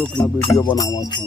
अपना वीडियो बनावा था।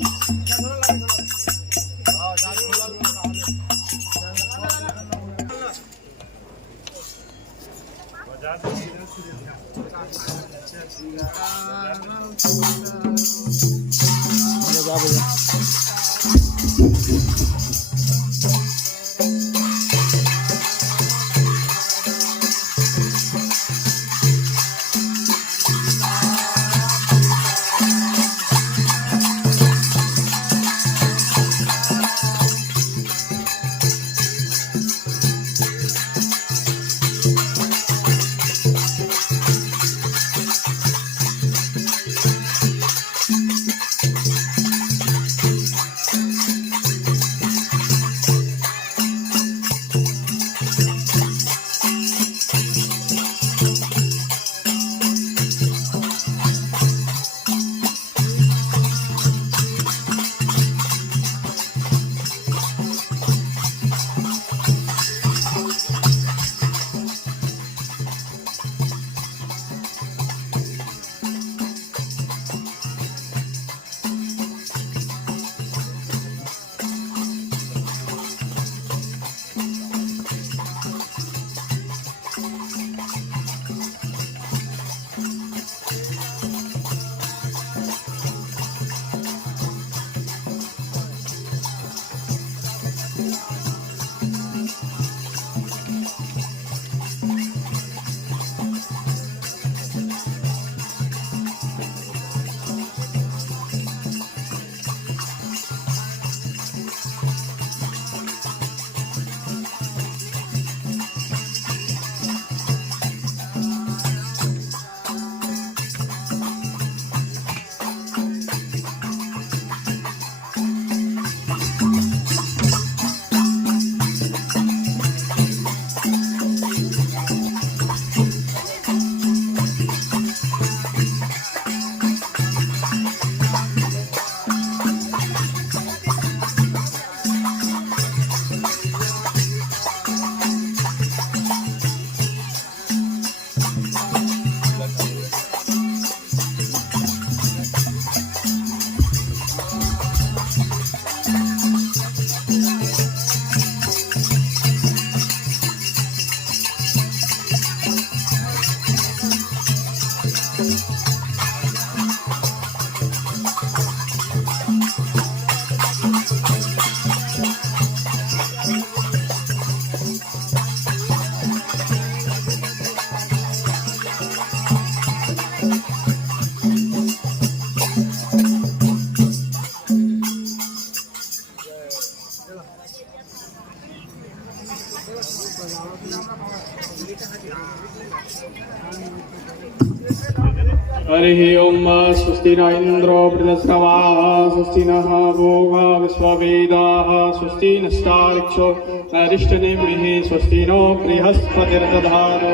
हरिः ओम स्वस्ति न इंद्रो बृहस्पतिः स्वस्ति नः भोगा विश्ववेदाः स्वस्ति नस्तार्क्ष्यो नरिष्टनेमिः स्वस्ति नो बृहस्पतिर्दधातु।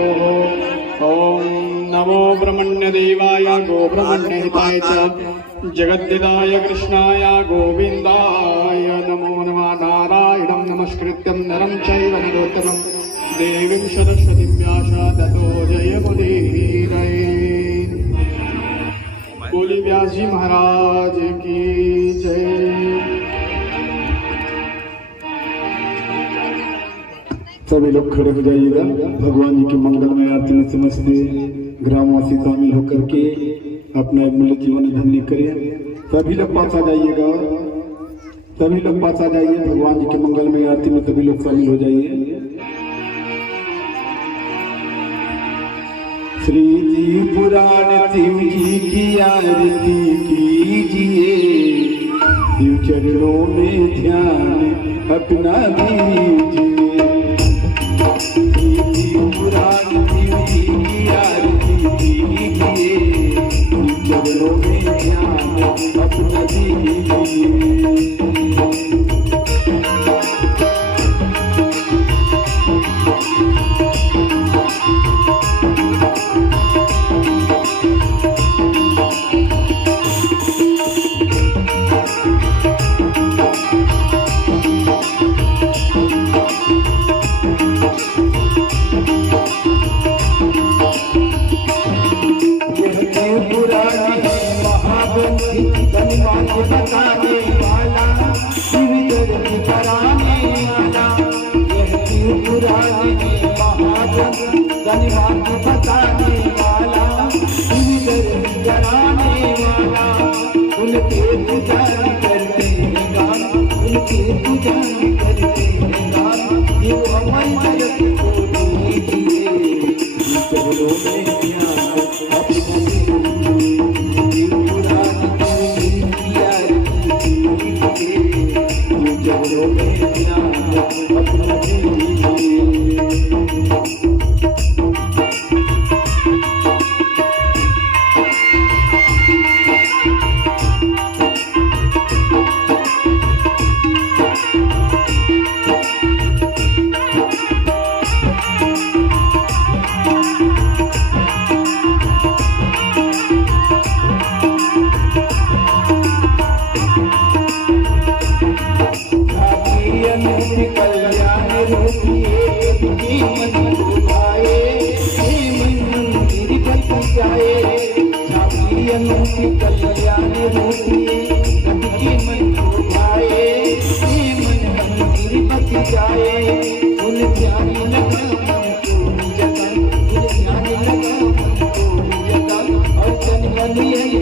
ओम नमो ब्रह्मण्यदेवाय गोब्रह्मण्यहिताय च जगद्दिदाय कृष्णाय गोविन्दाय नमो नमः। नारायणं नमस्कृत्यं नरं चैव नरोत्तमं देवीं सरस्वतीं व्यास ततो जयमुदीरये। बोली व्यास जी महाराज की जय। सभी लोग खड़े हो जाइएगा। भगवान जी की मंगलमय आरती में समस्त ग्रामवासी शामिल होकर के अपना मूल्य जीवन धन्य करिए। सभी लोग पास आ जाइएगा, सभी लोग पास आ जाइए। भगवान जी की मंगलमय आरती में सभी लोग शामिल हो जाइए। श्री जी पुराण शिव जी की आरती कीजिए, शिव चरणों में ध्यान अपना दीजिए। श्री जी पुराण शिव जी की आरती कीजिए, शिव चरणों में ध्यान अपना दीजिए। धन्यवाद बताने वाला शिवधर्म कराने वाला यह त्रिपुरारी महाजन धन्यवाद बताने वाला शिवधर्म कराने वाला उनके पुजारी करते हैं गान उनके पुजारी करते हैं गान ये हमारी जगत को दीजिए चलो में ज्ञान अपने चलो में ज्ञान अपना कल्याण रूपिए मन भाए मंदिर बच जाए कल्याण रूपिए मन भाए मन मंदिर बच जाए उन ध्यान लगा जगन उन ध्यान लगा जगन और जन मन यही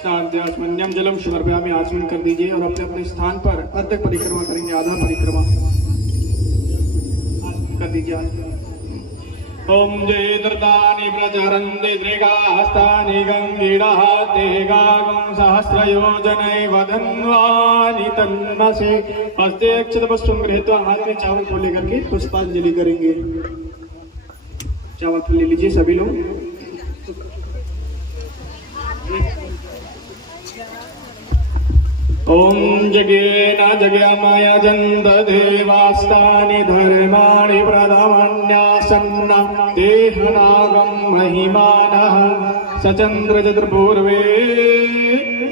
स्नाद्यास्मन्यम जलम समर्पयामि आचमन कर दीजिए और अपने अपने स्थान पर अर्ध परिक्रमा करेंगे आधा परिक्रमा कर दीजिए। ओम जय दर्दानि प्रचरन्ति त्रिगास्तानि गंगीडाः ते गागं सहस्रयोजनै वदन्वानि तन्मसे हस्ते अक्षतपुष्पं गृहीत्वा हाथ में चावल को लेकर के पुष्पांजलि करेंगे। चावल ले लीजिए सभी लोग। ओम जगेन जगमय जन्त देवास्तानि धर्माणि प्रथमन्यासन्न देहनागं महिमानः सचन्द्र चतुर्पूर्वे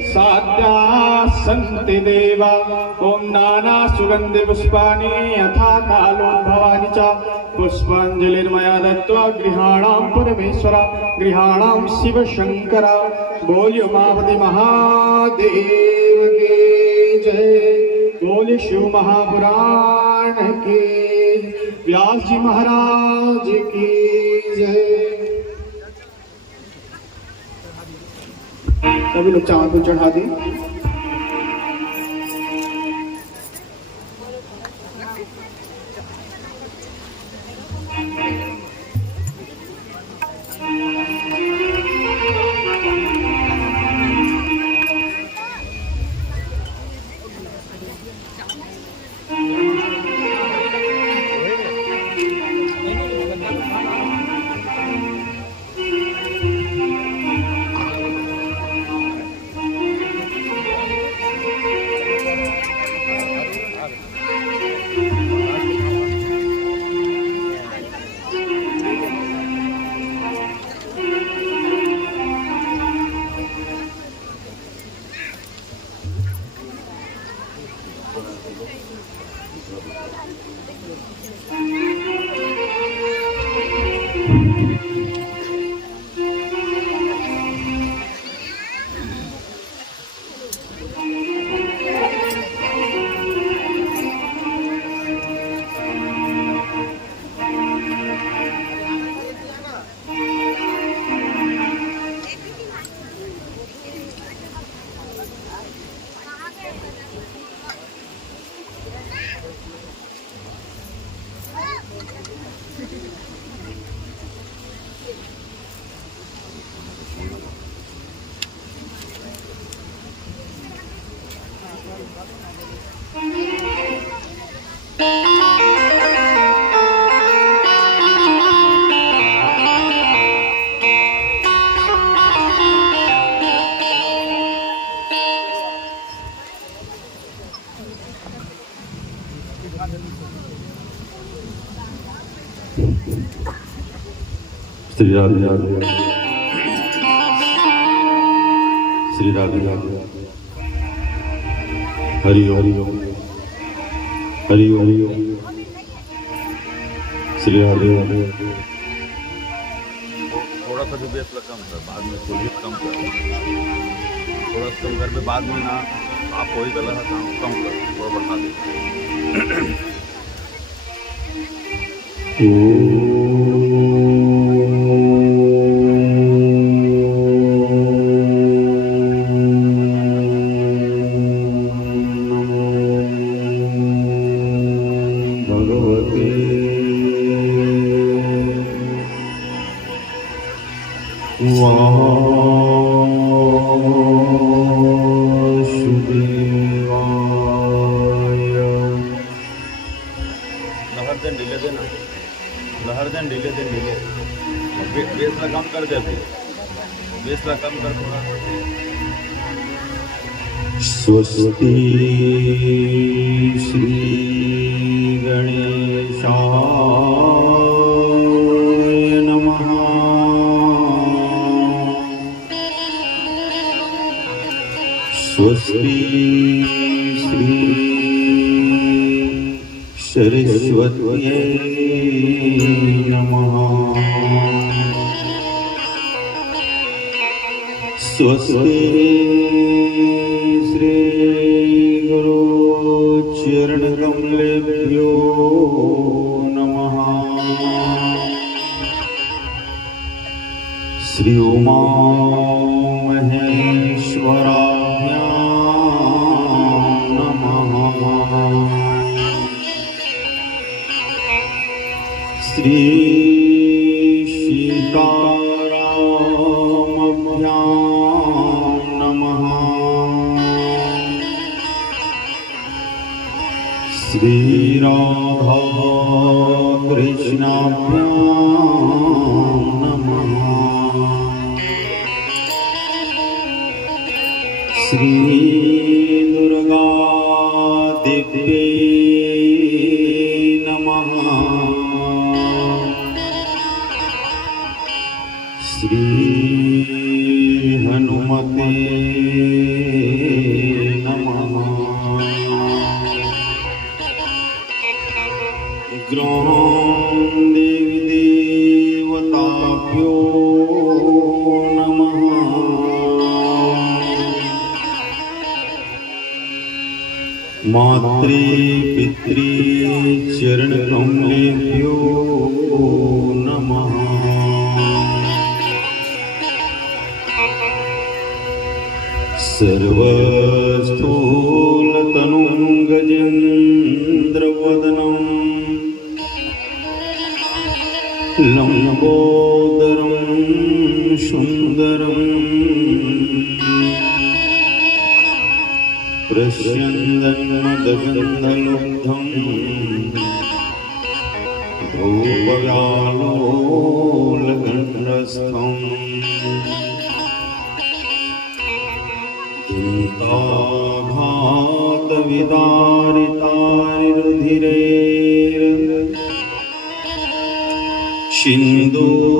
साध्या सन्ति देवा। ओम नाना सुगन्धि पुष्पाणि यथा कालोद्भवानि च पुष्पाञ्जलिर्मया दत्त्वा गृहाणां परमेश्वर गृहाणां शिव शंकर। बोलियो उमापति महादेव की जय। बोलिए शिव महापुराण की, व्यास जी महाराज की जय। सभी लोग चावल को चढ़ा दें। श्री राधे श्री राधे हरि ओम हरि ओम श्री राधे। थोड़ा सा जो बेस कम कर, बाद में थोड़ी कम कर, थोड़ा सा कम कर पे बाद में ना आप कोई गलत काम कम कर, थोड़ा बढ़ा दे। लहर ढीले देना, लहर ढीले दे ढीले, बेसला कम कर दे, अभी बेसला कम कर थोड़ा। स्वस्ति श्री गणेशाय नमः। स्वस्ति श्री सरस्वत्यै नमः। स्वस्ति श्री गुरु चरण कमलेभ्यो नमः। श्री उमा महेश्वराभ्यां नमः। श्री सीतारामभ्यां नमः। श्री राधा कृष्णाभ्यां नमः। श्री दुर्गा देव्यै नमः। श्री हनुमते नमः। ग्रहं देवी देवताभ्यो नमः। मातृ पितृ चरण कमलेभ्यो नमः। सर्वस्थूलतनुं गजेन्द्रवदनं लम्बोदरं सुन्दरं प्रस्यन्दन्मदगन्धलब्धं धूपव्यालोलगण्डस्थम् चिन्ताघातविदारितारुधिरेण सिन्दूरशोभाकरम्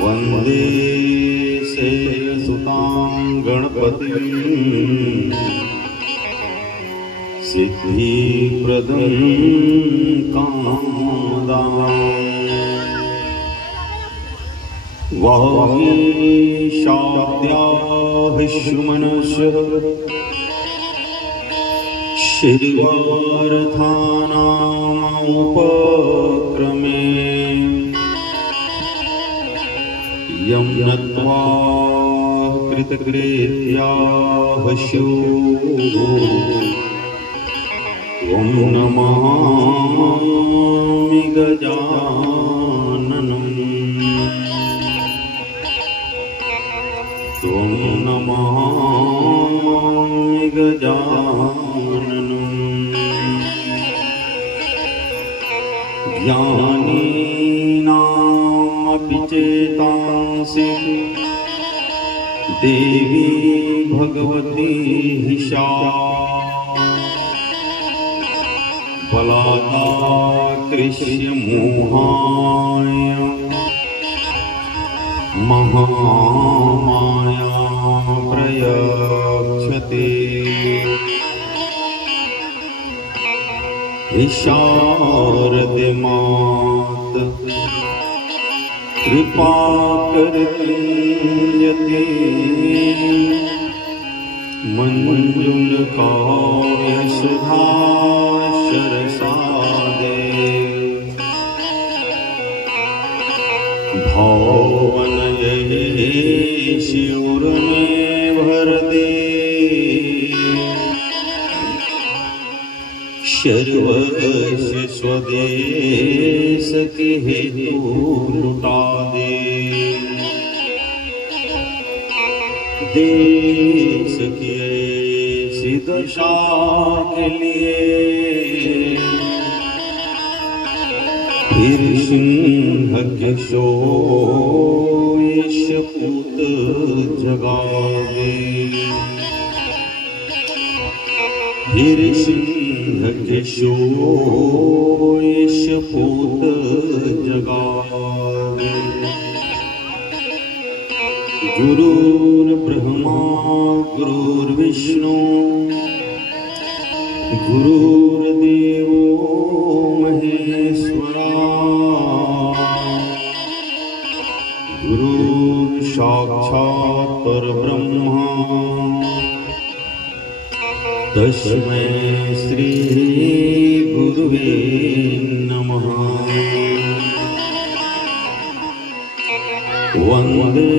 वन्दे शैलसुतां गणपतिं सिद्धिप्रदं कामदाम्। वागीशाद्याः सुमनसः श्रीवारथानामुपक्रमे यं नत्वा कृतकृत्याः त्वं नमामि गजाननम्। त्वं नमामि गजाननम्। ज्ञानीनामपि चेतांसि देवी भगवती सा फलादाकृष्य मोहाय महामाया प्रयच्छते शारदमात कृपा करती मंजुल काव्य सुधा शरसादे भावन ये शिवर में भर दे सर्वस्य स्वदेश के हेतु लुटा दे देश की ऐसी दशा के लिए फिर सिंह के शोष पूत जगावे फिर सिंह के शोष पूत जगावे गुरुर्ब्रह्मा गुरुर्विष्णु गुरुर्देवो महेश्वरा गुरुः साक्षात् परब्रह्मा तस्मै श्री गुरुवे नमः। वन्दे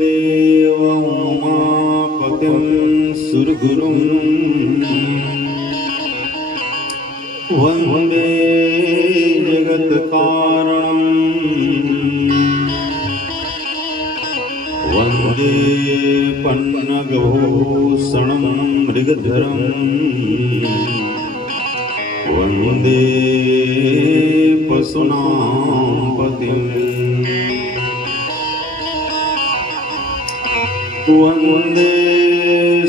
देवोमापतिं सुरगुरुं वन्दे जगत्कारणं वन्दे पन्नगभूषणं मृगधरं वन्दे पशूनां पतिम् वन्दे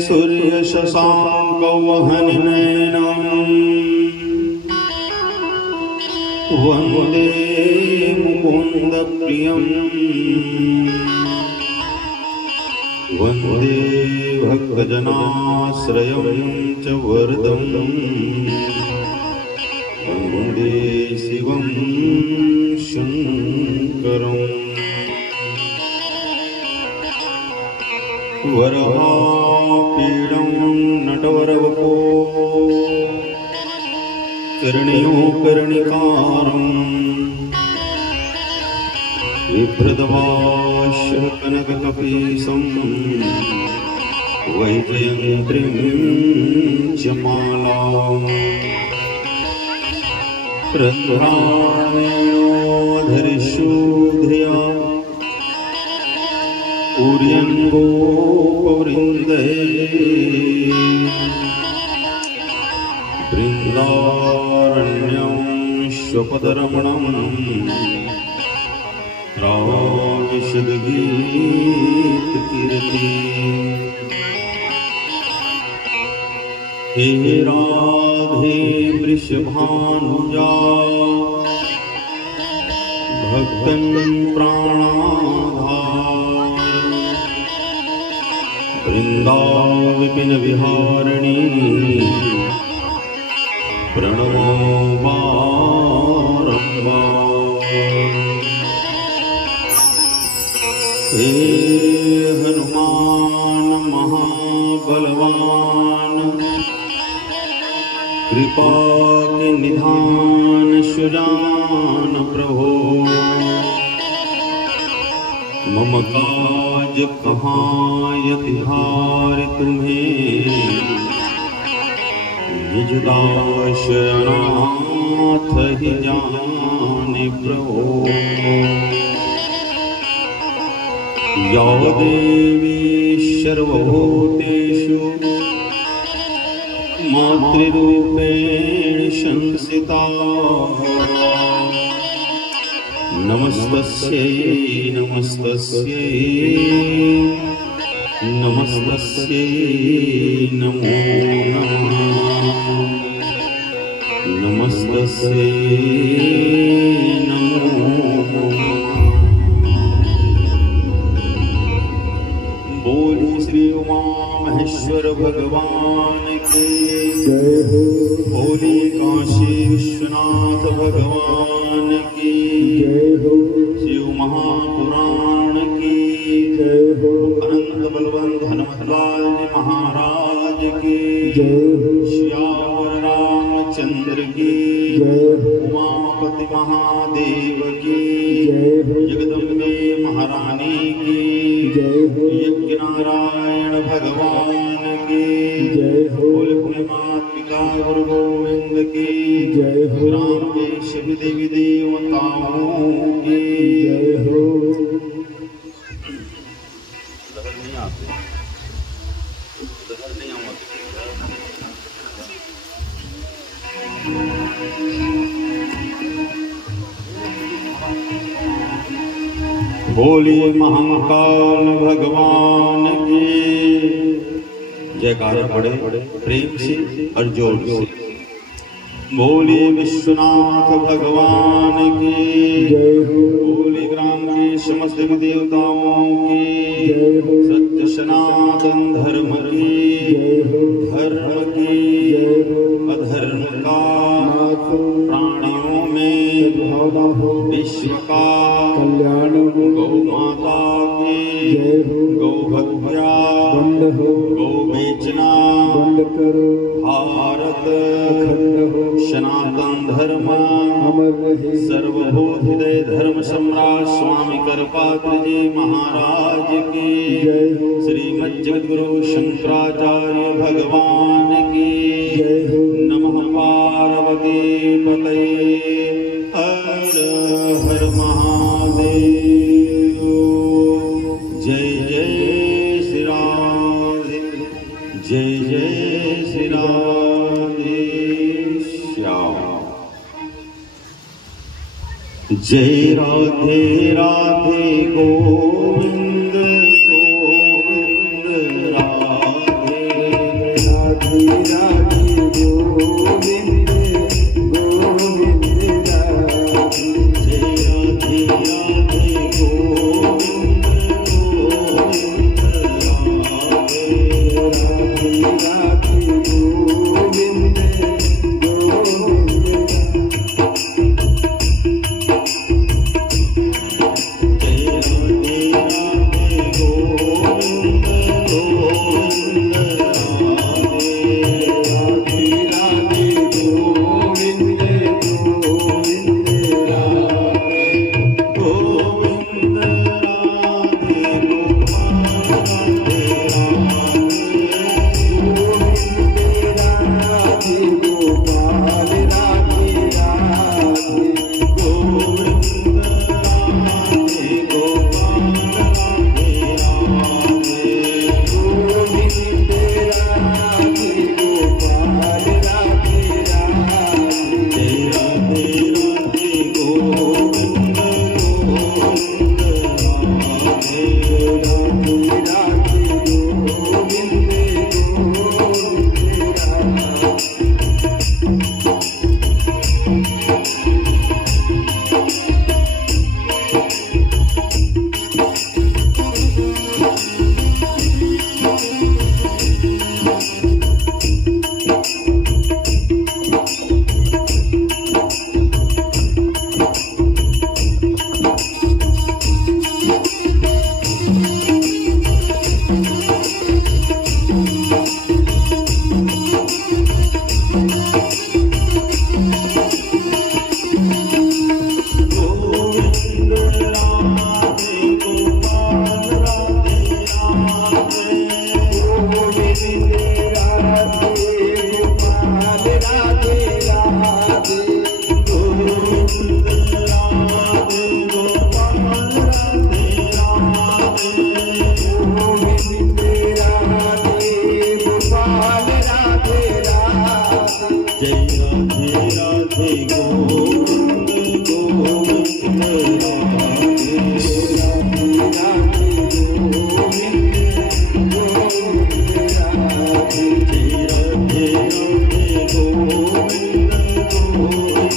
सूर्यशशाङ्कवहननयनं वन्दे मुकुन्दप्रियं वन्दे भक्तजनाश्रयं च वरदं वन्दे शिवं शङ्करम् वरहापीडं नटवरवपो कर्णयो कर्णिकारं बिभ्रदवास्य कनककपीशं वैजयन्तीं च मालां रन्ध्राणोधरिषुधिया पूर्यङ्गोपवृन्दे बृन्दारण्यं स्वपदरमणं राविशद्गीतकीर्ति हे राधे वृषभानुजा भक्तं प्राणाधार वृन्दाविपिन विहारिणी प्रणमो बारम्बार। हे हनुमान महाबलवान कृपा के निधान सुजान प्रभो मम काज कहाँ यतिहार तुम्हें निज दास अनाथ ही जाने प्रभो। या देवी सर्वभूतेषु मातृरूपेण संस्थिता नमस्तस्यै नमस्तस्यै नमस्तस्यै नमो नमः। नमस्तस्यै नमो बोली श्री उमा महेश्वर भगवान की जय हो, बोली काशी विश्वनाथ भगवान की जय हो, शिव महापुराण की जय हो, अनंत बलवंत हनुमतलाल जी महाराज की जय हो, श्यावर रामचंद्र की जय हो, उमापति महादेव की जय हो, जगदम्बे महारानी की जय हो, यज्ञ नारायण भगवान की जय हो, बोल मातृका गुरु गोविंद की जय हो, राम के सभी देवी देवताओं की जय हो। लहर नहीं आते, लहर नहीं आती। बोलिए महाकाल भगवान की जयकारा पड़े प्रेम से और जोर से। बोलिए विश्वनाथ भगवान की जय हो, बोलिए ग्राम के समस्त देवी देवताओं की जय हो, सत्य सनातन धर्म की जय हो, धर्म की जय हो, अधर्म का नाथ प्राणियों में भावना हो, विश्व का कल्याण हो, गौ माता की जय हो, गौ हत्या बंद हो, गौ बेचना बंद करो, भारत अखंड हो, सनातन धर्म अमर रहे, सर्वभूत हृदय धर्म सम्राट स्वामी करपात्र जी महाराज की जय हो, श्रीमद जगद्गुरु शंकराचार्य भगवान की जय हो, नमः पार्वती पतये हर हर महादेव। जय जय श्री राधे, जय जय श्री राधे श्याम। जय राधे राधे गोविंद गोविंद राधे राधे राधे गोविंद गोविंद राधे, जय राधे राधे गोविंद गोविंद राधे राधे राधे गोविंद गोविंद जय राधे राधे गोविंद गोविंद राधे राधे राधे गोविंद गोविंद राधे, गोविंद राधे गोपाल राधे राधे गोविंद राधे गोपाल राधे राधे, गोविंद राधे गोपाल राधे राधे गोविंद राधे गोपाल राधे राधे, जय राधे राधे गोविंद गोविंद राधे राधे राधे गोविंद गोविंद राधे। गोविंद राधे गोपाल राधे राधे गोविंद राधे गोपाल राधे राधे, गोविंद राधे गोपाल राधे राधे गोविंद राधे गोपाल राधे राधे, जय राधे राधे गोविंद गोविंद राधे राधे राधे गोविंद गोविंद राधे, जय राधे राधे गोविंद गोविंद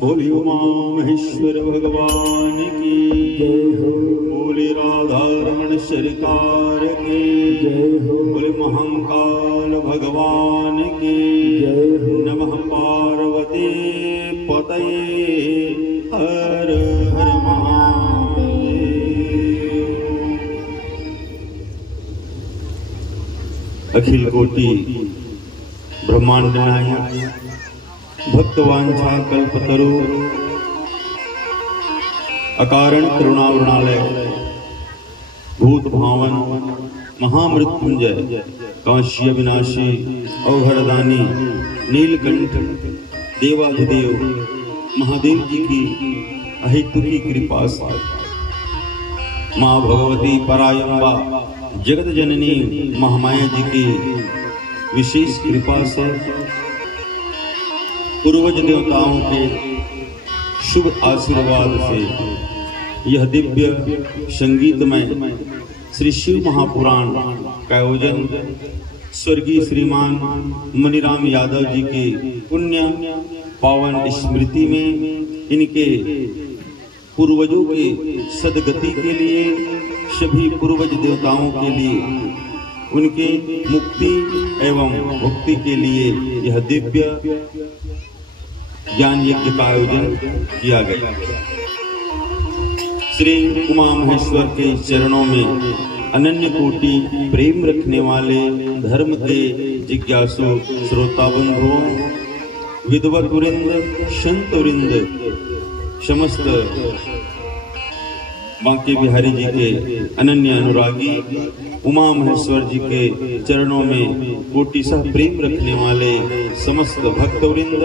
बोली उमा महेश्वर भगवान की बोली राधा रमण सरकार की बोले महाकाल भगवान की नमः पार्वती पतये हर हर महादेव। अखिल कोटि ब्रह्मांड नायक भक्तवांछा कल्पतरु अकारण करुणावृणालय भूत भावन महामृत्युंजय काश्य विनाशी अवघड़दानी नीलकंठ देवाधिदेव महादेव जी की अहेतुकी कृपा से माँ भगवती परायम्बा जगत जननी महामाया जी की विशेष कृपा से पूर्वज देवताओं के शुभ आशीर्वाद से यह दिव्य संगीतमय श्री शिव महापुराण का आयोजन स्वर्गीय श्रीमान मनीराम यादव जी की पुण्य पावन स्मृति में इनके पूर्वजों की सदगति के लिए सभी पूर्वज देवताओं के लिए उनके मुक्ति एवं मुक्ति के लिए यह दिव्य ज्ञान यज्ञ का आयोजन किया गया। श्री उमा महेश्वर के चरणों में अनन्य कोटि प्रेम रखने वाले धर्म के जिज्ञासु श्रोता बंधुओं विद्वत वृंद संत वृंद समस्त बांके बिहारी जी के अनन्य अनुरागी उमा महेश्वर जी के चरणों में कोटिशः प्रेम रखने वाले समस्त भक्तवृंद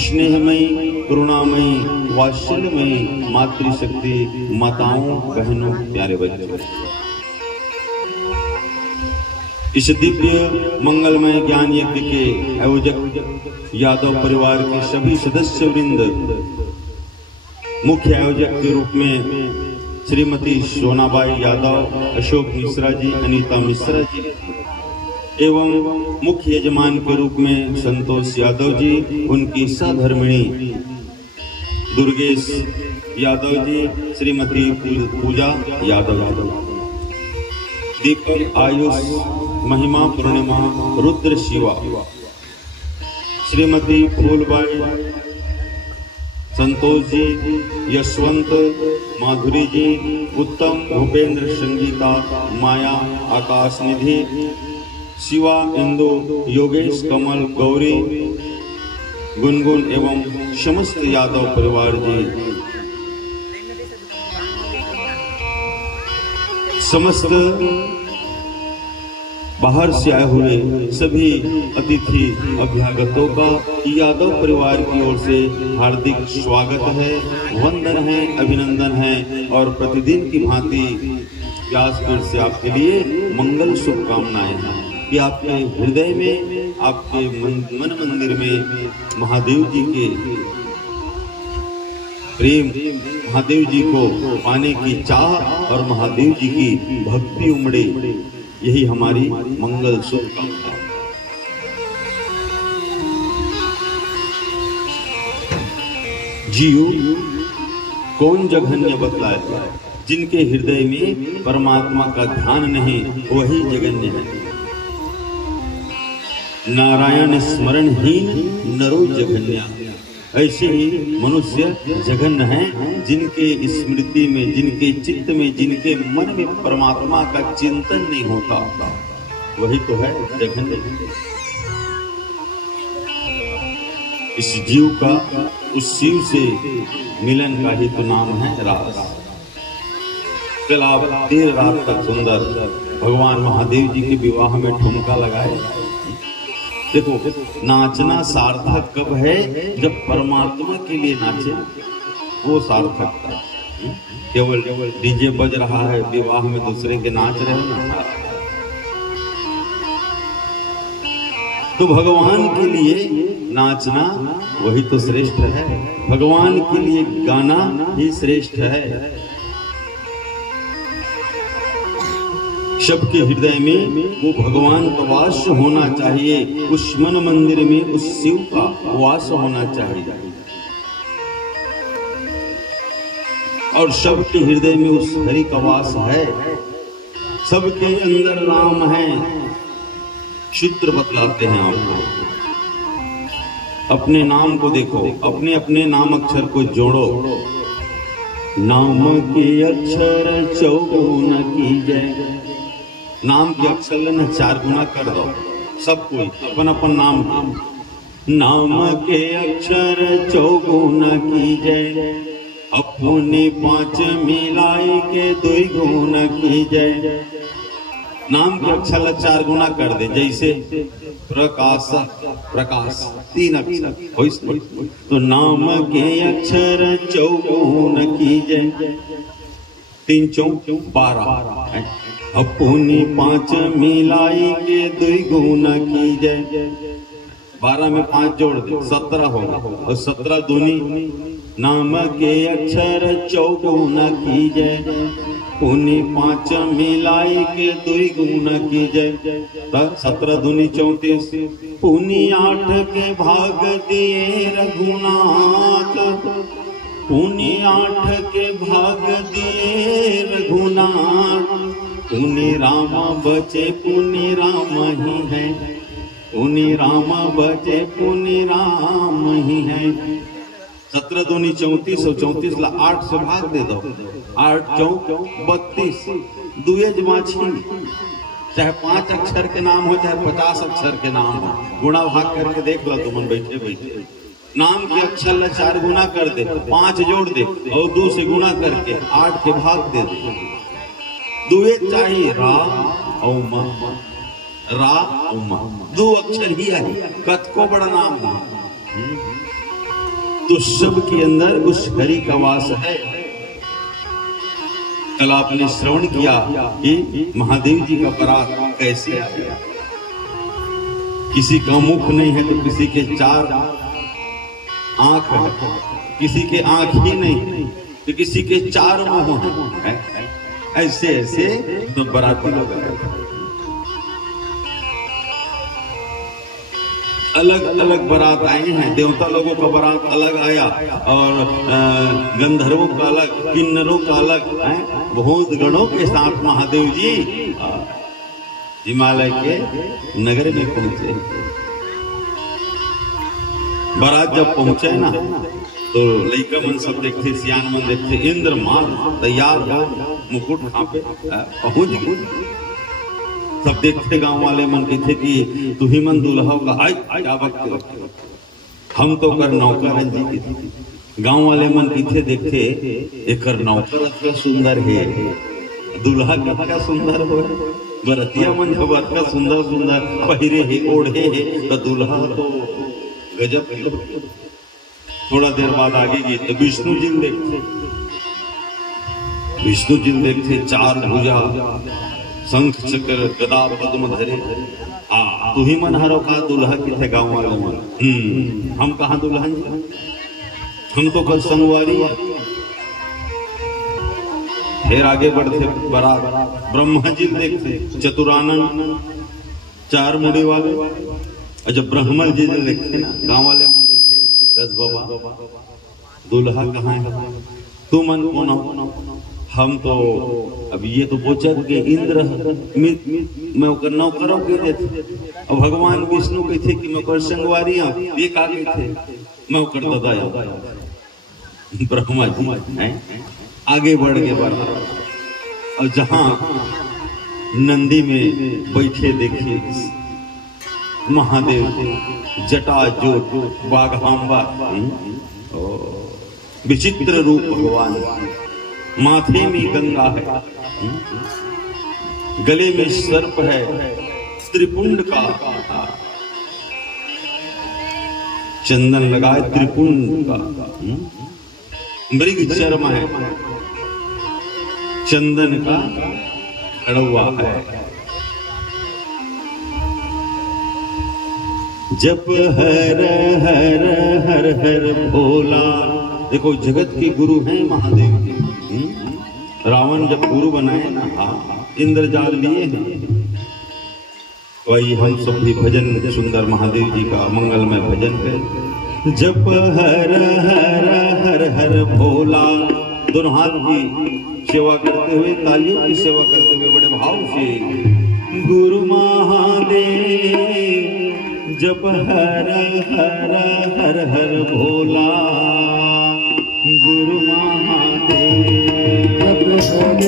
स्नेहमयी करुणामयी वात्सल्यमयी मातृशक्ति माताओं बहनों प्यारे बच्चों, इस दिव्य मंगलमय ज्ञान यज्ञ के आयोजक यादव परिवार के सभी सदस्य वृंद, मुख्य आयोजक के रूप में श्रीमती सोनाबाई यादव, अशोक मिश्रा जी, अनीता मिश्रा जी एवं मुख्य यजमान के रूप में संतोष यादव जी, उनकी सहधर्मिणी दुर्गेश यादव जी, श्रीमती पूजा यादव, दीपक आयुष महिमा पूर्णिमा रुद्र शिवा, श्रीमती फूलबाई, संतोष जी, यशवंत, माधुरी जी, उत्तम, भूपेंद्र, संगीता, माया, आकाश निधि, शिवा, इंदु, योगेश, कमल, गौरी, गुनगुन एवं समस्त यादव परिवार जी, समस्त बाहर से आए हुए सभी अतिथि अभ्यागतों का यादव परिवार की ओर से हार्दिक स्वागत है, वंदन है, अभिनंदन है और प्रतिदिन की भांति व्यासपीठ से आपके लिए मंगल शुभकामनाएं हैं कि आपके हृदय में, आपके मन मंदिर में महादेव जी के प्रेम, महादेव जी को पाने की चाह और महादेव जी की भक्ति उमड़े, यही हमारी मंगल शुभकामना है। जीव कौन जघन्य बतलाए, जिनके हृदय में परमात्मा का ध्यान नहीं वही जघन्य है। नारायण स्मरण ही नरो जघन्या, ऐसे ही मनुष्य जघन्य हैं, जिनके स्मृति में, जिनके चित्त में, जिनके मन में परमात्मा का चिंतन नहीं होता, वही तो है जघन्य। इस जीव का उस शिव से मिलन का ही तो नाम है रास। कल आप देर रात तक सुंदर भगवान महादेव जी के विवाह में ठुमका लगाए। देखो, नाचना सार्थक कब है? जब परमात्मा के लिए नाचे, वो सार्थक था। केवल डीजे बज रहा है, विवाह में दूसरे के नाच रहे हो ना, तो भगवान के लिए नाचना वही तो श्रेष्ठ है। भगवान के लिए गाना ही श्रेष्ठ है। सबके हृदय में वो भगवान का वास होना चाहिए, उस मन मंदिर में उस शिव का वास होना चाहिए, और सबके हृदय में उस हरि का वास है। सबके अंदर राम है। सूत्र बतलाते हैं आपको। अपने नाम को देखो, अपने अपने नाम अक्षर को जोड़ो। नाम के अक्षर चौगुना कीजिए। नाम के अक्षर लेना 4 गुना कर दो, सब कोई अपन अपन नाम। नाम के अक्षर चौगुना कीजिए, अपने 5 मिलाई के 2 गुना कीजिए। नाम के अक्षर 4 गुना कर दे, जैसे प्रकाश, प्रकाश 3 अक्षर, तो नाम के अक्षर चौगुना कीजिए। 3 चौक 12, अपनी 5 मिलाई के 2 गुना कीजिए। 12 में 5 जोड़ दे, 17 होगा, और 17 दूनी। नाम के अक्षर चौगुना कीजिए, पुनी 5 मिलाई के 2 गुना कीजिए। 17 दूनी 34, पुनी 8 के भाग दिए रघुनाथ, पुनी 8 के भाग दिए रघुनाथ। पुनि राम बचे पुनि राम ही है, पुनि राम बचे पुनि राम ही है। 17 दूनी 34 और 34 ला 8 से भाग दे दो, 8 चौक 32, दुए जमाछी। चाहे 5 अक्षर के नाम हो, चाहे 50 अक्षर के नाम हो, गुणा भाग करके देख लो तुम बैठे बैठे। नाम के अक्षर ला 4 गुना कर दे, 5 जोड़ दे, और 2 से गुणा करके 8 के भाग दे दे। दुए चाहिए रा और मा, रा और मा, 2 अक्षर ही है, कत को बड़ा नाम है। तो सब के अंदर उस हरि का वास है। कल आपने श्रवण किया कि महादेव जी का पराग कैसे आया। किसी का मुख नहीं है तो किसी के 4 आंख है, किसी के आंख ही नहीं तो किसी के 4 मुंह है। ऐसे ऐसे तो बराती लोग अलग अलग बारात आए हैं। देवता लोगों का बारात अलग आया, और गंधर्वों का अलग, किन्नरों का अलग, बहुत गणों के साथ महादेव जी हिमालय के नगर में पहुंचे। बारात जब पहुंचे ना, तो लड़का मन सब देखते, सियान मन देखते, इंद्र मान तैयार हो, मुकुट पे पहुंच गए। सब देखते, गांव वाले मन कहते कि तू ही मन दूल्हा का आई क्या वक्त, हम तो कर नौकर जी। गांव वाले मन कहते देखते एक नौकर इतना सुंदर है, दूल्हा कितना सुंदर हो। बरतिया मन जब इतना सुंदर सुंदर पहिरे है, ओढ़े है, तो दूल्हा तो गजब। थोड़ा देर बाद आगे गए तो विष्णु जी देखते, विष्णु जी देखते 4 भुजा, शंख चक्र गदा पद्म धरे। तू ही मन हरो का दूल्हा किथे गाँव वाले मन, हम कहाँ दुल्हन जी, हम तो कल संगवारी। फिर आगे बढ़ते बारात, ब्रह्मा जी देखते चतुरानन 4 मुड़ी वाले। और जब ब्रह्मल जी देखते ना, गाँव वाले मन देखते, दस बाबा दूल्हा कहाँ है, तू मन कौन हो? हम तो अब ये तो बोचर के इंद्र मैं ओकर नौकरों के थे, और भगवान विष्णु कहते कि मैं ओकर संगवारी हूं। ये का कहते मैं कर दादा ब्रह्मा जी हैं आगे बढ़ के बढ़ा और जहां नंदी में बैठे देखिए महादेव जटा जोट बाघांबा विचित्र रूप भगवान माथे में गंगा है गले में सर्प है त्रिपुंड का चंदन लगाए त्रिपुंड का मृग चर्म है चंदन का कड़वा है जप हर हर हर हर भोला। देखो जगत के गुरु हैं महादेव जी। रावण जब गुरु बनाए ना इंद्रजाल लिए हैं वही हम सब भी भजन सुंदर महादेव जी का मंगलमय भजन करें। जप हर हर हर हर भोला दोनों हाथ की सेवा करते हुए तालियों की सेवा करते हुए बड़े भाव से गुरु महादेव जप हर हर हर हर भोला गुरु महादेव जप हर हर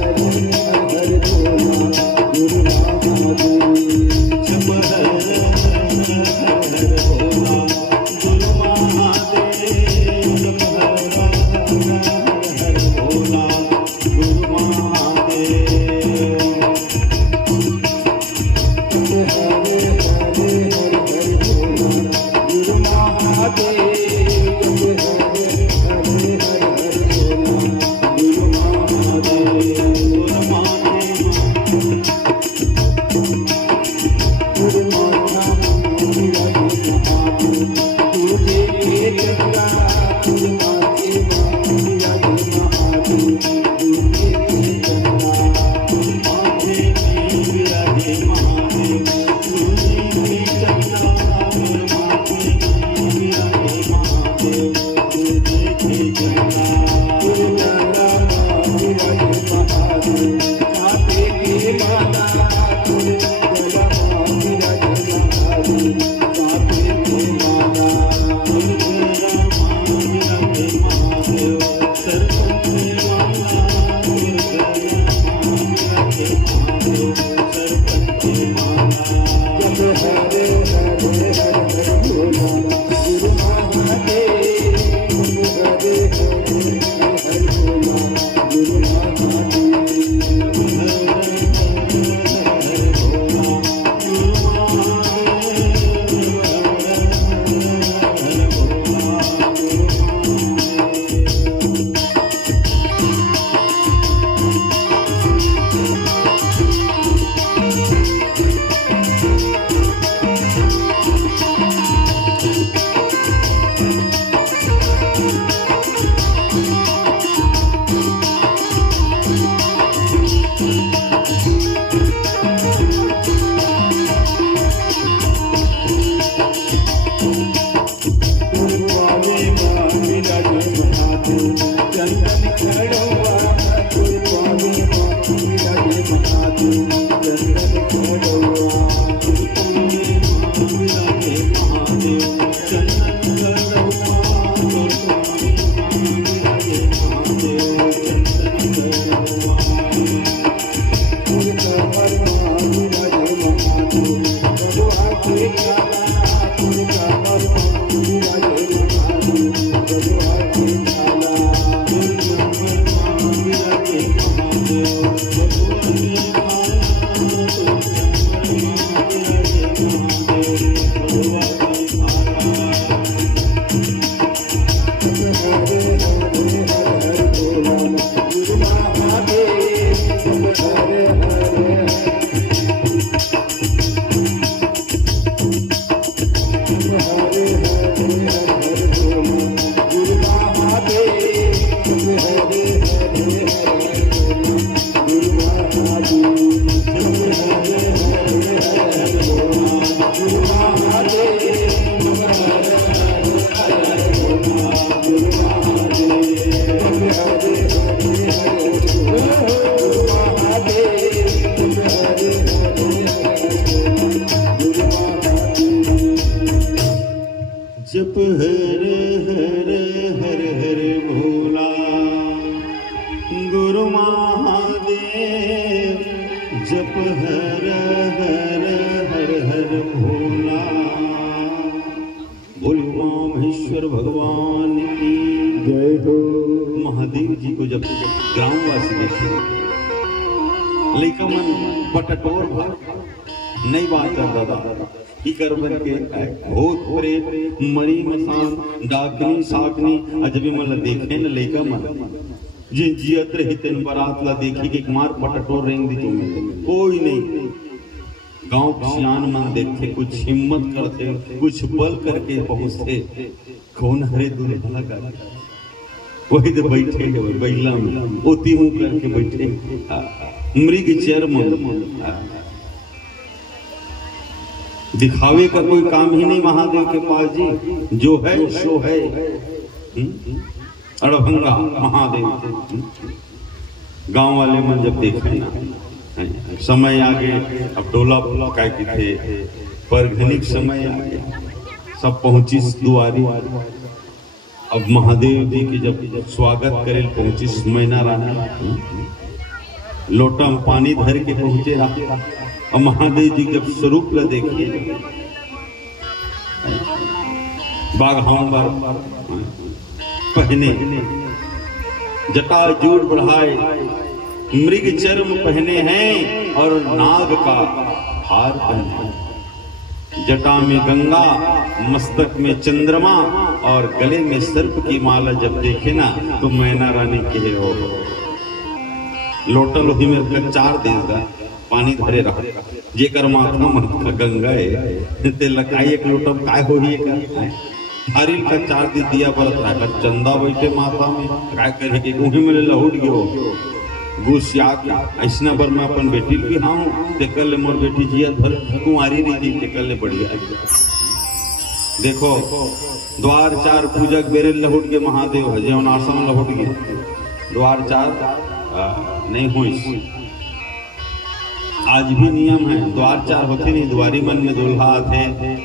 हर हर भोला गुरु महादेव जप हर हर हर भोला गुरु महादेव जप हर हर भोला गुरु महादेव जप हर हर भोला गुरु महादेव जप हर हर भोला गुरु महादेव जप हरे जप हर हर हर हर भोला गुरु महादेव जप हर हर हर हर भोला। बोलो महेश्वर भगवान की जय हो। महादेव जी को जब ग्रामवासी देखे लेकिन मन पटटोर भाग नहीं बात कर दादा की कर बन के भूत प्रेत मणि मसान डाकनी साकनी अजबी मन देखे न लेका मन जिन जियत रही तेन बरात ला देखी के कुमार पटटोर रेंग दी तुम्हें कोई नहीं। गांव सियान मन देखते कुछ हिम्मत करते कुछ बल करके पहुंचते कौन हरे दूल्हा का वही तो बैठे बैला में ओती मुंह करके बैठे मृग चर्म दिखावे का कोई काम ही नहीं महादेव के पास जी। जो है सो है अड़भंगा महादेव। गांव वाले मन जब देखे ना समय आ गए अब डोला काय के थे परघनिक समय आ गया सब पहुंची दुआरी। अब महादेव जी की जब स्वागत करे पहुंची मैना रानी लोटा में पानी भर के पहुंचे और महादेव जी जब स्वरूप ला देखिए बाघांबर पहने जटा जूड़ बढ़ाए मृग चर्म पहने हैं और नाग का हार पहने जटा में गंगा मस्तक में चंद्रमा और गले में सर्प की माला जब देखे ना तो मैना रानी कहे हो लोटा लोही में चार देगा पानी धरे रहा जेकर माथा मन गंगा है ते लकाई एक लोटा काय हो ही हरिल का चार दी दिया बरत रहा चंदा बैठे माथा में काय करे के गुही में लहुट गयो गुस्सा के ऐसना बर मैं अपन बेटी भी हाँ ते कल मोर बेटी जिया भर कुंवारी रही थी ते कल बढ़िया देखो द्वार चार पूजक बेरे लहुट के महादेव जौन आसम लहुट गए द्वार चार नहीं हुई। आज भी नियम है द्वार चार होते नहीं द्वारी मन में दुल्हा आते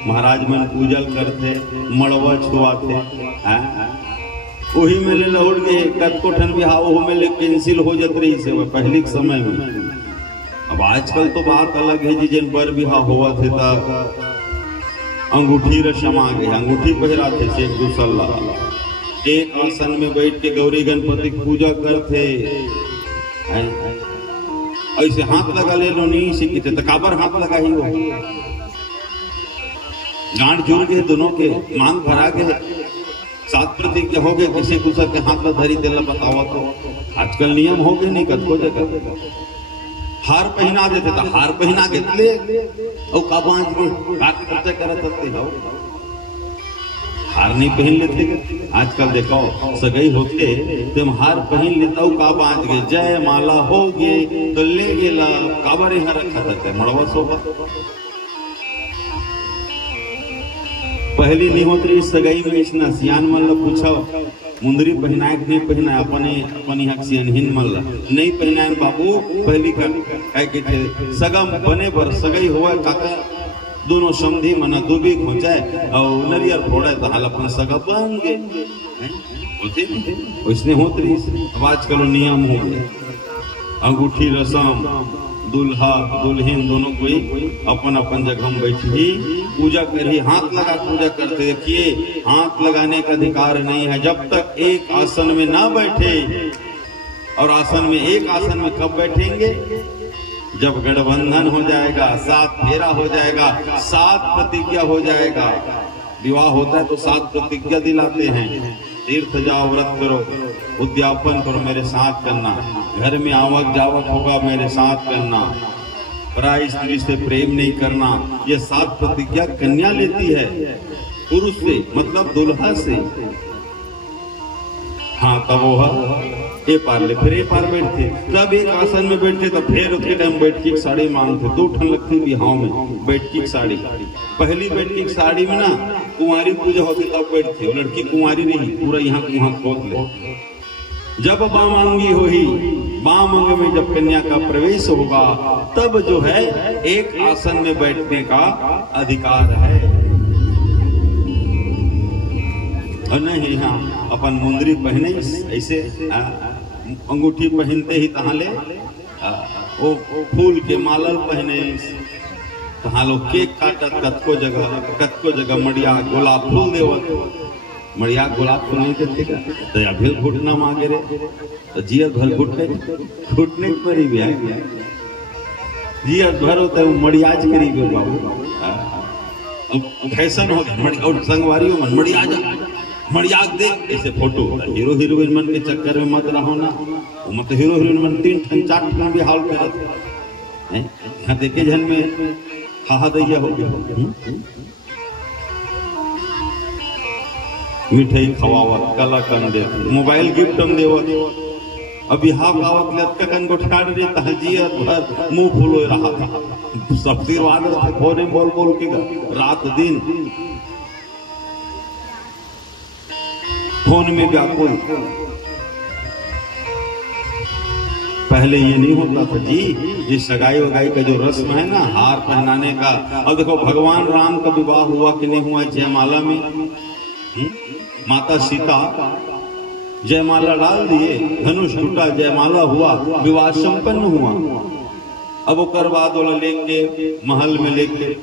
महाराज मन पूजल करते मड़वा छुआते वही में ले लौट गए कतको ठन बिहाव वो में ले कैंसिल हो जात रही से पहले के समय में। अब आजकल तो बात अलग है जी जिन पर बिहाव हुआ थे तब अंगूठी रस्म आ गई अंगूठी पहरा थे शेख दूसरा एक आसन में बैठ के गौरी गणपति की पूजा करते ऐसे हाथ लगा ले लो नहीं सीखी थे तकाबर हाथ लगा ही वो गांठ जुड़ गए दोनों के मांग भरा गए सात प्रतिज्ञा हो गए किसी दूसरे के हाथ में धरी तेला बताओ तो आजकल नियम हो गए नहीं कद जगह हार पहना देते तो हार पहना के ले और का बांध के काट खर्चा करत सकते हो हार नहीं पहन लेते आजकल देखो सगई होते तुम हार पहन लेता हूँ का बांध के जय माला हो गए तो ले गेला काबर यहाँ रखा था मड़वा सोबा पहली निहोत्री सगाई में इसना सियान मन ला पूछा मुंदरी पहनाए नहीं पहनाए अपने हक सियानहीन मन ला नहीं पहनाए बाबू पहली का के थे सगम बने पर सगाई हुआ काका दोनों समधी मना दुबी खोचाए और नरियर फोड़ा तो हाल अपन सगा बन गए होते उसने होतरी अब आजकल नियम हो गया अंगूठी रसम दुल्हा दुल्हन दोनों कोई अपन अपन जगह में बैठी पूजा करी हाथ लगा पूजा करते। देखिए हाथ लगाने का अधिकार नहीं है जब तक एक आसन में ना बैठे और आसन में एक आसन में कब बैठेंगे जब गठबंधन हो जाएगा सात फेरा हो जाएगा सात प्रतिज्ञा हो जाएगा विवाह होता है तो सात प्रतिज्ञा दिलाते हैं तीर्थ जाओ व्रत करो उद्यापन करो मेरे साथ करना घर में आवक जावक होगा मेरे साथ करना पराई स्त्री से प्रेम नहीं करना ये सात प्रतिज्ञा कन्या लेती है पुरुष से मतलब दुल्हा से। हाँ तब वो ए पार ले फिर ए पार बैठते तब एक आसन में बैठते तब फिर उतने टाइम बैठकी की साड़ी मांगते दो ठन लगती बिहाव में बैठकी की साड़ी पहली बैठकी की साड़ी में ना कुंवारी पूजा होती तब बैठते लड़की कुंवारी नहीं पूरा यहाँ खोद ले जब बामांगी होगी बामांग में जब कन्या का प्रवेश होगा तब जो है एक आसन में बैठने का अधिकार है। ही यहाँ अपन मुंदरी पहने ऐसे अंगूठी पहनते ही तहाँ ले वो फूल के मालल पहने तहाँ लोग केक काटत कतको जगह मड़िया गुलाब फूल देवत मड़िया गुलाब फूल नहीं देते का तो या फिर घुटना मांगे रे तो जिया भर घुटने पर ही भी जिया भर होता है मड़ियाज करी गए बाबू फैशन हो गया और संगवारियों मन मड़ियाज दे ऐसे फोटो हीरो हीरोइन मन के चक्कर में मत रहो ना मत हीरो हीरोइन मन 3 ठन 4 ठन भी हाल करत हैं यहाँ देखे जन में हाहा दैया हो गया मिठाई खवावत कलाकंद दे मोबाइल गिफ्ट हम देवत अभी हाफ आवत ले ककन गोठाड़ रे तहजियत भर मुंह फूलो रहा था सब सिरवाद फोन बोल के रात दिन फोन में व्याकुल पहले ये नहीं होता था जी ये सगाई वगाई का जो रस्म है ना हार पहनाने का और देखो भगवान राम का विवाह हुआ कि नहीं हुआ जयमाला में माता सीता जयमाला डाल दिए धनुष टूटा जयमाला हुआ विवाह संपन्न हुआ अब ओकर बाद वाला लेके महल में लेके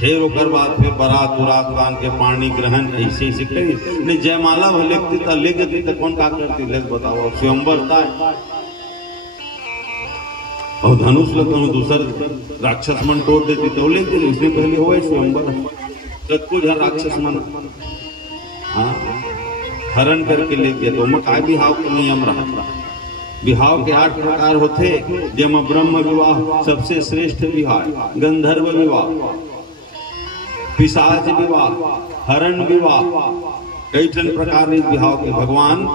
फिर ओकर बाद फिर बारात उरात बांध के पानी ग्रहण ऐसे ऐसे करी नहीं जयमाला वो लेखती था ले गती तो कौन का करती ले बताओ स्वयंवर था और धनुष लगता दूसर राक्षस मन तोड़ देती तो ले गई उसने पहले हुआ स्वयंवर कुछ राक्षस मन हाँ हरण करके ले गया तो मकाय बिहाव का नियम रहा बिहाव के 8 प्रकार होते जम ब्रह्म विवाह सबसे श्रेष्ठ विवाह गंधर्व विवाह पिशाच विवाह हरण विवाह कई ठन प्रकार इस विवाह के भगवान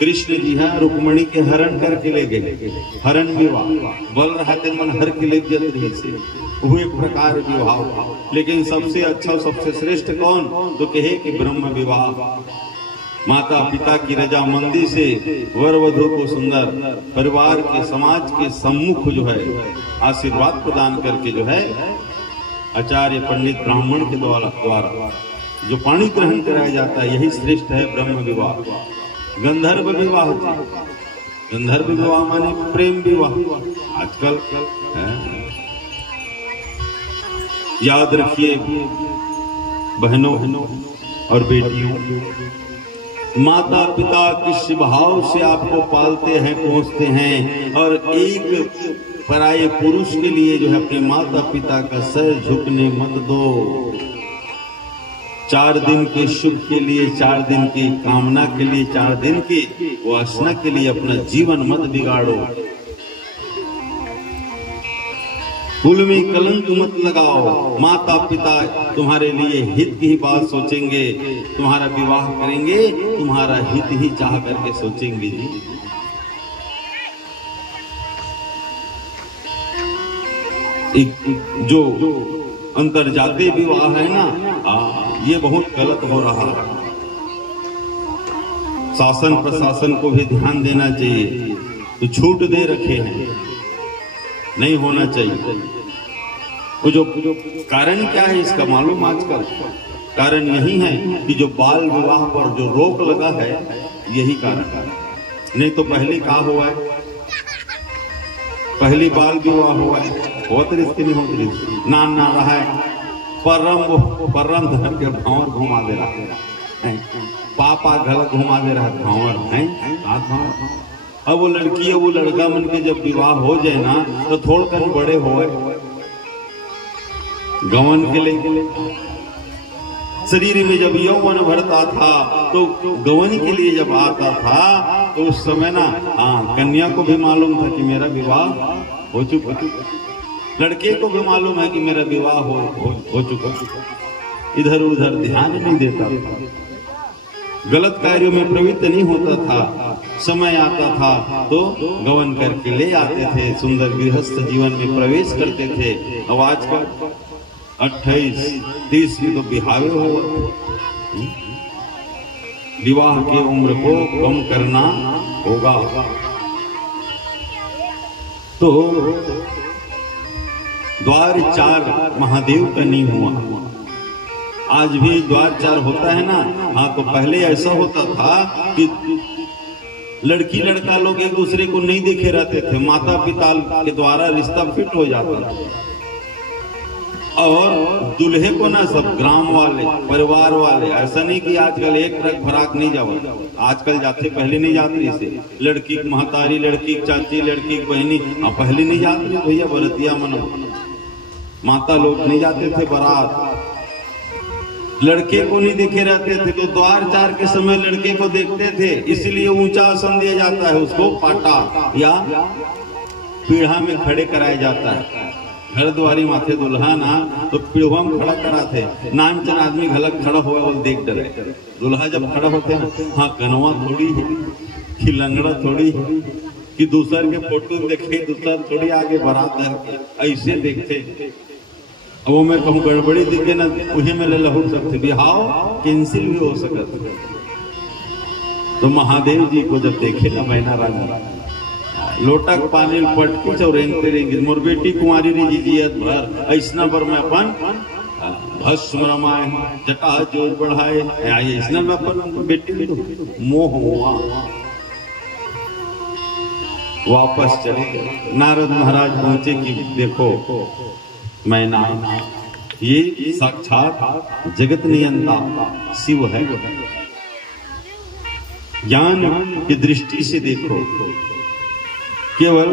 कृष्ण जी है रुक्मणी के हरण करके ले गए हरण विवाह बल रहते मन हर के ले जल रही से वो एक प्रकार विवाह लेकिन सबसे अच्छा सबसे श्रेष्ठ कौन तो कहे कि ब्रह्म विवाह माता पिता की रजामंदी से वर वधू को सुंदर परिवार के समाज के सम्मुख जो है आशीर्वाद प्रदान करके जो है आचार्य पंडित ब्राह्मण के द्वारा जो पानी ग्रहण कराया जाता है यही श्रेष्ठ है ब्रह्म विवाह गंधर्व विवाह गंधर्व विवाह माने प्रेम विवाह आजकल याद रखिए बहनों और बेटियों माता पिता किस भाव से आपको पालते हैं पोसते हैं और एक पराये पुरुष के लिए जो है अपने माता पिता का सर झुकने मत दो 4 दिन के सुख के लिए 4 दिन की कामना के लिए 4 दिन की वासना के लिए अपना जीवन मत बिगाड़ो कुल में कलंक मत लगाओ माता पिता तुम्हारे लिए हित की ही बात सोचेंगे तुम्हारा विवाह करेंगे तुम्हारा हित ही चाह करके सोचेंगे जो अंतरजातीय विवाह है ना ये बहुत गलत हो रहा है शासन प्रशासन को भी ध्यान देना चाहिए तो छूट दे रखे हैं नहीं होना चाहिए वो जो कारण क्या है इसका मालूम आजकल कारण यही है कि जो बाल विवाह पर जो रोक लगा है यही कारण है नहीं तो पहले क्या हुआ है पहली बाल विवाह हुआ है बहुत रिश्ते नहीं होती नाम ना रहा है परम धन के भावर घुमा दे रहा है पापा गलत घुमा दे रहा है भावर है अब वो लड़की है वो लड़का मन के जब विवाह हो जाए ना तो थोड़ कर बड़े हो गवन के लिए शरीर में जब यौवन भरता था तो गवन के लिए जब आता था तो उस समय ना कन्या को भी मालूम था कि मेरा विवाह हो चुका लड़के को भी मालूम है कि मेरा विवाह हो चुका इधर उधर ध्यान नहीं देता गलत कार्यों में प्रवृत्त नहीं होता था समय आता था तो गवन करके ले आते थे सुंदर गृहस्थ जीवन में प्रवेश करते थे अब आजकल 28-30 में तो बिहावे हो विवाह की उम्र को कम करना होगा तो द्वार 4 महादेव का नहीं हुआ आज भी द्वारचार होता है ना। हाँ, तो पहले ऐसा होता था कि लड़की लड़का लोग एक दूसरे को नहीं देखे रहते थे, माता पिता के द्वारा रिश्ता फिट हो जाता था। और दूल्हे को ना सब ग्राम वाले, परिवार वाले, ऐसा नहीं कि आजकल एक ट्रक फराक नहीं जाओ, आजकल जाते, पहले नहीं जाती से लड़की की महतारी, लड़की की चाची, लड़की की बहनी, पहले नहीं जाती भैया बरतिया मनो, माता लोग नहीं जाते थे बारात, लड़के को नहीं देखे रहते थे। तो द्वार चार के समय लड़के को देखते थे, इसलिए ऊंचा आसन दिया जाता है उसको, पाटा या पीढ़ा में खड़े कराया जाता है। घर द्वारी माथे दुल्हा ना तो पीढ़ा में खड़ा कराते, नाम चन आदमी घलक खड़ा हुआ वो देख डरे। दुल्हा जब खड़ा होते हैं, हाँ कनवा थोड़ी है कि लंगड़ा थोड़ी है कि दूसर के फोटो देखे, दूसर थोड़ी आगे बारात धर के ऐसे देखते। वो मैं कहूँ गड़बड़ी दिखे ना, उन्हें में लहू सकते, बिहाव कैंसिल भी हो सकता। तो महादेव जी को जब देखे ना मैना रानी, लोटक पानी पटकी चौरेंगे रेंगे, मोर बेटी कुंवारी री जियत भर ऐसना पर मैं अपन भस्म रमाए, जटा जोर बढ़ाए, ऐसना में अपन बेटी मोह हुआ। वापस चले गए। नारद महाराज पहुंचे कि देखो मैना, ये साक्षात जगत नियंता शिव है। ज्ञान की दृष्टि से देखो, केवल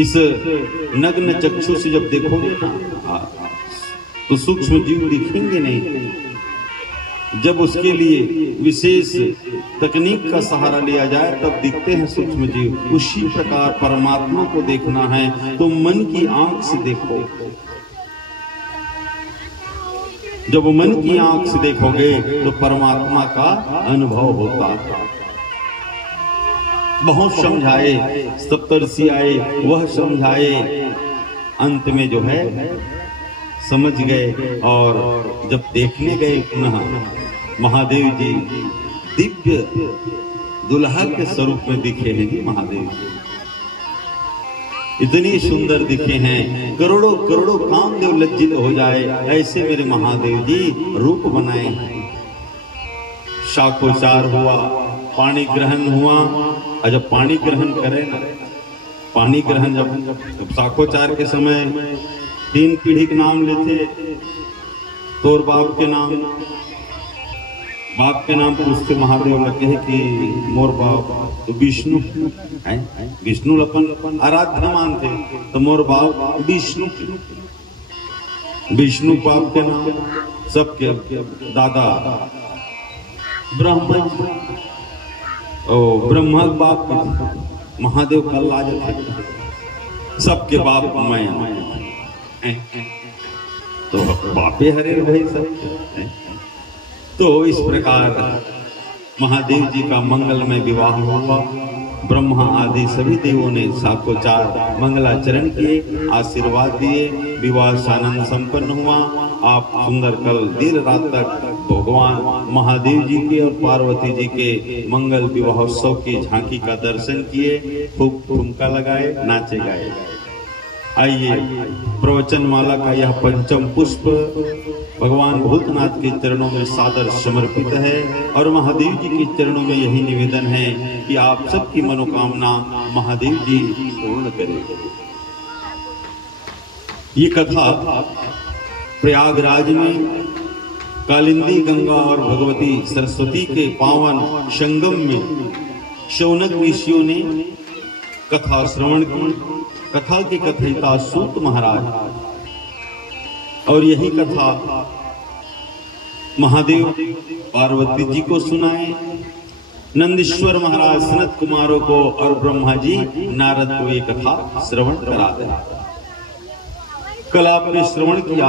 इस नग्न चक्षु से जब देखोगे ना तो सूक्ष्म जीव दिखेंगे नहीं। जब उसके लिए विशेष तकनीक का सहारा लिया जाए तब दिखते हैं सूक्ष्म जीव। उसी प्रकार परमात्मा को देखना है तो मन की आंख से देखो। जब मन की आंख से देखोगे तो परमात्मा का अनुभव होता है। बहुत समझाए, सप्तर्षि आए, वह समझाए, अंत में जो है समझ गए। और जब देखने गए पुनः महादेव जी दिव्य दुल्हा के स्वरूप में दिखे हैं जी। महादेव जी इतनी सुंदर दिखे हैं, करोड़ों करोड़ों कामदेव लज्जित हो जाए ऐसे मेरे महादेव जी रूप बनाए हैं। शाकोचार हुआ, पानी ग्रहण हुआ। और जब पानी ग्रहण करें ना, पानी ग्रहण जब शाकोचार के समय 3 पीढ़ी के नाम लेते, तोर बाप के नाम, बाप के नाम पूछते महादेव लगे है कि मोर बाप तो विष्णु है, विष्णु अपन आराध्य मानते, तो मोर बाप विष्णु, विष्णु बाप के नाम। सबके दादा ब्रह्मा, ओ ब्रह्मा बाप महादेव कल आ जाते, सबके बाप मैं, तो बापे हरे भाई सब। तो इस प्रकार महादेव जी का मंगलमय विवाह हुआ। ब्रह्मा आदि सभी देवों ने साकोचार मंगलाचरण किए, आशीर्वाद दिए, विवाह सानंद संपन्न हुआ। आप सुंदर कल देर रात तक भगवान महादेव जी के और पार्वती जी के मंगल विवाहोत्सव की झांकी का दर्शन किए, खूब ठुमका लगाए, नाचे गाए। आइए प्रवचन माला का यह पंचम पुष्प भगवान भूतनाथ के चरणों में सादर समर्पित है और महादेव जी के चरणों में यही निवेदन है कि आप सबकी मनोकामना महादेव जी पूर्ण करें। ये कथा प्रयागराज में कालिंदी गंगा और भगवती सरस्वती के पावन संगम में शौनक ऋषियों ने कथा श्रवण की। कथा की कथयिता सूत महाराज, और यही कथा महादेव पार्वती जी को सुनाए, नंदीश्वर महाराज सनत कुमारों को और ब्रह्मा जी नारद को ये कथा श्रवण कराते। कल आपने श्रवण किया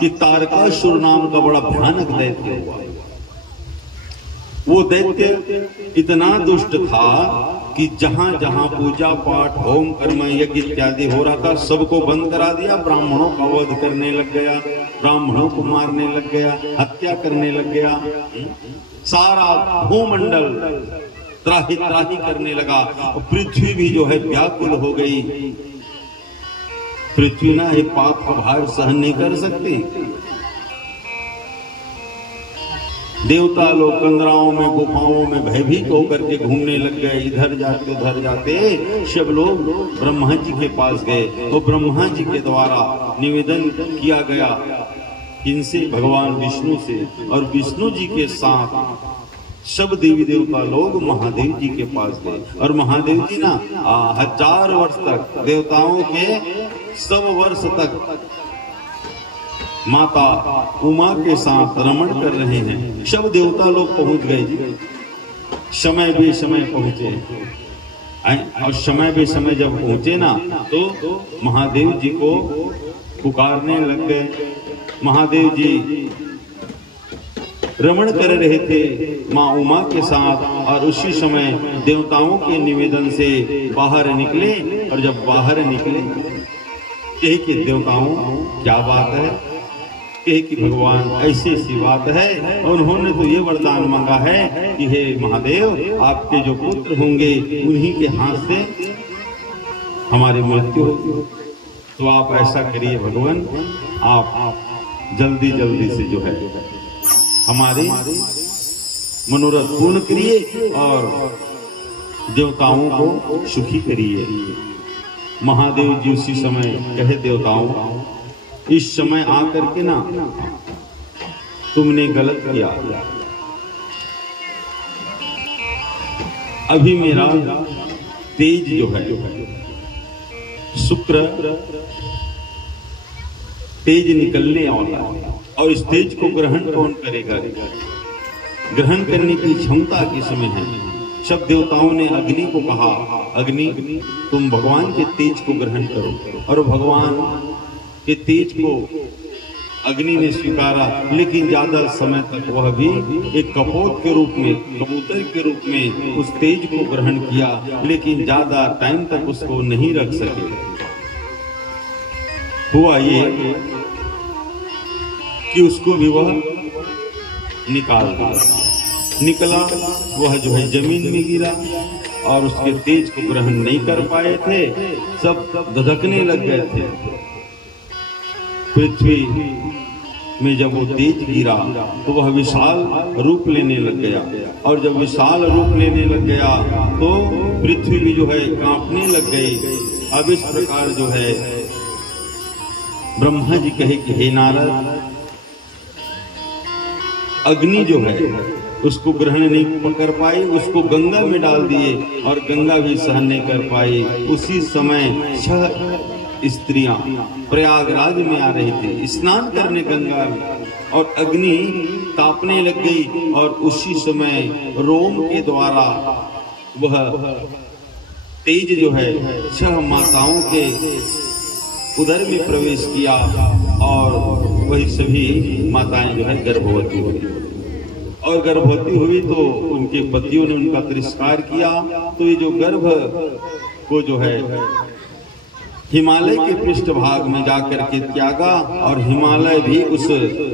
कि तारकासुर नाम का बड़ा भयानक दैत्य हुआ। वो दैत्य इतना दुष्ट था कि जहां जहां पूजा पाठ होम कर्म यज्ञ इत्यादि हो रहा था सबको बंद करा दिया। ब्राह्मणों का वध करने लग गया, ब्राह्मणों को मारने लग गया, हत्या करने लग गया। सारा भूमंडल त्राही त्राही करने लगा। पृथ्वी भी जो है व्याकुल हो गई। पृथ्वी ना ये पाप का भार सहन नहीं कर सकती। देवता लोग कंदराओं में गुफाओं में भयभीत होकर के घूमने लग गए, इधर जाते उधर जाते। सब लोग ब्रह्मा जी के पास गए। तो ब्रह्मा जी के द्वारा निवेदन किया गया किनसे? भगवान विष्णु से। और विष्णु जी के साथ सब देवी देवता लोग महादेव जी के पास गए। और महादेव जी ना 1000 वर्ष तक देवताओं के 100 वर्ष तक माता उमा के साथ रमण कर रहे हैं। सब देवता लोग पहुंच गए जी, समय बे समय पहुंचे। और समय बे समय जब पहुंचे ना तो महादेव जी को पुकारने लग गए। महादेव जी रमण कर रहे थे माँ उमा के साथ। और उसी समय देवताओं के निवेदन से बाहर निकले। और जब बाहर निकले कहे कि देवताओं क्या बात है, कहे कि भगवान ऐसी सी बात है। और उन्होंने तो ये वरदान मांगा है कि हे महादेव, आपके जो पुत्र होंगे उन्हीं के हाथ से हमारी मृत्यु होगी। तो आप ऐसा करिए भगवान, आप जल्दी जल्दी से जो है हमारे मनोरथ पूर्ण करिए और देवताओं को सुखी करिए। महादेव जी उसी समय कहे देवताओं, इस समय आकर के ना तुमने गलत किया। अभी मेरा तेज जो है शुक्र तेज निकलने वाला है। और इस तेज को ग्रहण कौन करेगा? ग्रहण करने की क्षमता किसमें है? सब देवताओं ने अग्नि को कहा, अग्नि तुम भगवान के तेज को ग्रहण करो। और भगवान के तेज को अग्नि ने स्वीकारा। लेकिन ज्यादा समय तक वह भी एक कपोत के रूप में, कबूतर के रूप में उस तेज को ग्रहण किया। लेकिन ज्यादा टाइम तक उसको नहीं रख सके। हुआ ये कि उसको भी वह निकाल दिया। निकला वह जो है जमीन में गिरा। और उसके तेज को ग्रहण नहीं कर पाए थे, सब धधकने लग गए थे। पृथ्वी में जब वो तेज गिरा तो वह विशाल रूप लेने लग गया। और जब विशाल रूप लेने लग गया तो पृथ्वी भी जो है कांपने लग गई। अब इस प्रकार जो है ब्रह्मा जी कहे कि हे नारद, अग्नि जो है उसको ग्रहण नहीं कर पाई, उसको गंगा में डाल दिए और गंगा भी सहन नहीं कर पाई। उसी समय 6 स्त्रियां प्रयागराज में आ रही थी स्नान करने गंगा में। और अग्नि तापने लग गई। और उसी समय रोम के द्वारा वह तेज जो है 6 माताओं के उदर में प्रवेश किया। और वही सभी माताएं जो है गर्भवती हुई। और गर्भवती हुई तो उनके पतियों ने उनका तिरस्कार किया। तो ये जो गर्भ को जो है हिमालय के पृष्ठभाग में जाकर के त्यागा। और हिमालय भी उस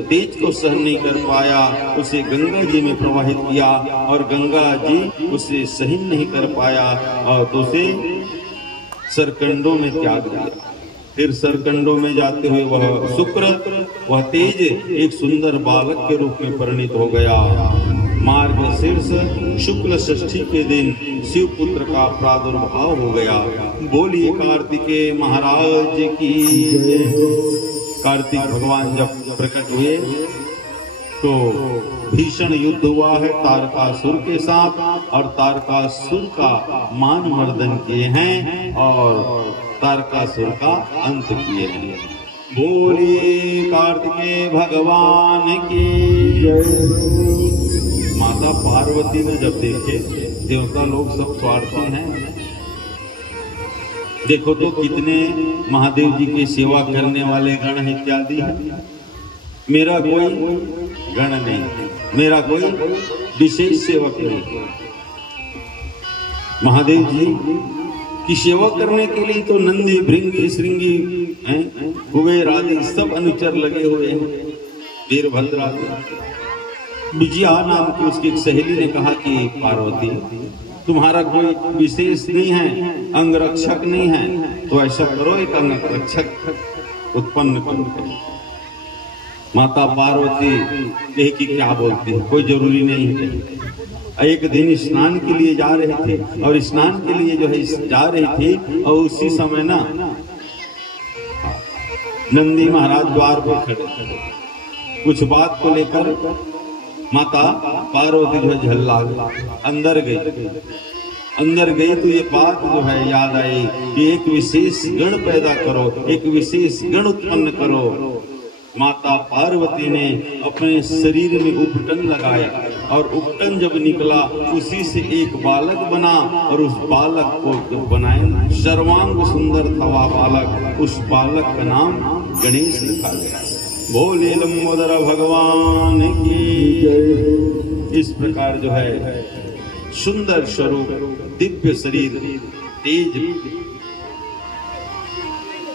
तेज को सहन नहीं कर पाया, उसे गंगा जी में प्रवाहित किया। और गंगा जी उसे सहन नहीं कर पाया और तो उसे सरकंडों में त्याग दिया। फिर सरकंडों में जाते हुए वह शुक्र, वह तेज एक सुंदर बालक के रूप में परिणित हो गया। मार्गशीर्ष शुक्ल षष्ठी के दिन शिव पुत्र का प्रादुर्भाव हो गया। बोलिए कार्तिकेय महाराज की। कार्तिक भगवान जब प्रकट हुए तो भीषण युद्ध हुआ है तारकासुर के साथ। और तारकासुर का मान मर्दन किए हैं और तारकासुर का अंत किए हैं। बोलिए कार्तिकेय भगवान की जय। माता पार्वती ने जब देखे देवता लोग सब स्वार्थी हैं। देखो तो कितने महादेव जी की सेवा करने वाले गण इत्यादि हैं। मेरा कोई गण नहीं, मेरा कोई विशेष सेवक नहीं। महादेव जी की सेवा करने के लिए तो नंदी भृंगी श्रृंगी कुबेर आदि सब अनुचर लगे हुए हैं। वीरभद्र आदि। विजया नाम की उसकी एक सहेली ने कहा कि पार्वती तुम्हारा कोई विशेष नहीं है, अंगरक्षक नहीं है, तो ऐसा करो एक अंगरक्षक उत्पन्न करो। माता पार्वती कहे कि क्या बोलती है, कोई जरूरी नहीं है। एक दिन स्नान के लिए जा रहे थे और स्नान के लिए जो है जा रही थी और उसी समय ना नंदी महाराज द्वार पर खड़े कुछ बात को लेकर माता पार्वती जो है झल्ला गई, अंदर गई तो ये बात जो है याद आई कि एक विशेष गण पैदा करो, एक विशेष गण उत्पन्न करो। माता पार्वती ने अपने शरीर में उपटन लगाया और उपटन जब निकला उसी से एक बालक बना और उस बालक को जब बनाए सर्वांग सुंदर था वह बालक, उस बालक का नाम गणेश रखा गया। बोले लंबोदर भगवान की जय। इस प्रकार जो है सुंदर स्वरूप, दिव्य शरीर, तेज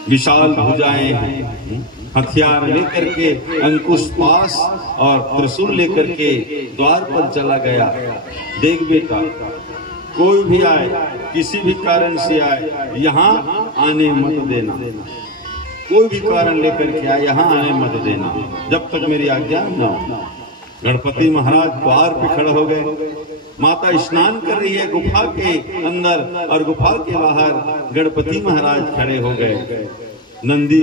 विशाल भुजाएं हैं, हथियार लेकर के अंकुश पास और त्रिशूल लेकर के द्वार पर चला गया। देख बेटा, कोई भी आए, किसी भी कारण से आए, यहाँ आने मत देना। कोई भी कारण लेकर के आए, यहाँ आने मत देना जब तक मेरी आज्ञा न हो। गणपति महाराज द्वार पे खड़े हो गए। माता स्नान कर रही है गुफा के अंदर और गुफा के बाहर गणपति महाराज खड़े हो गए। नंदी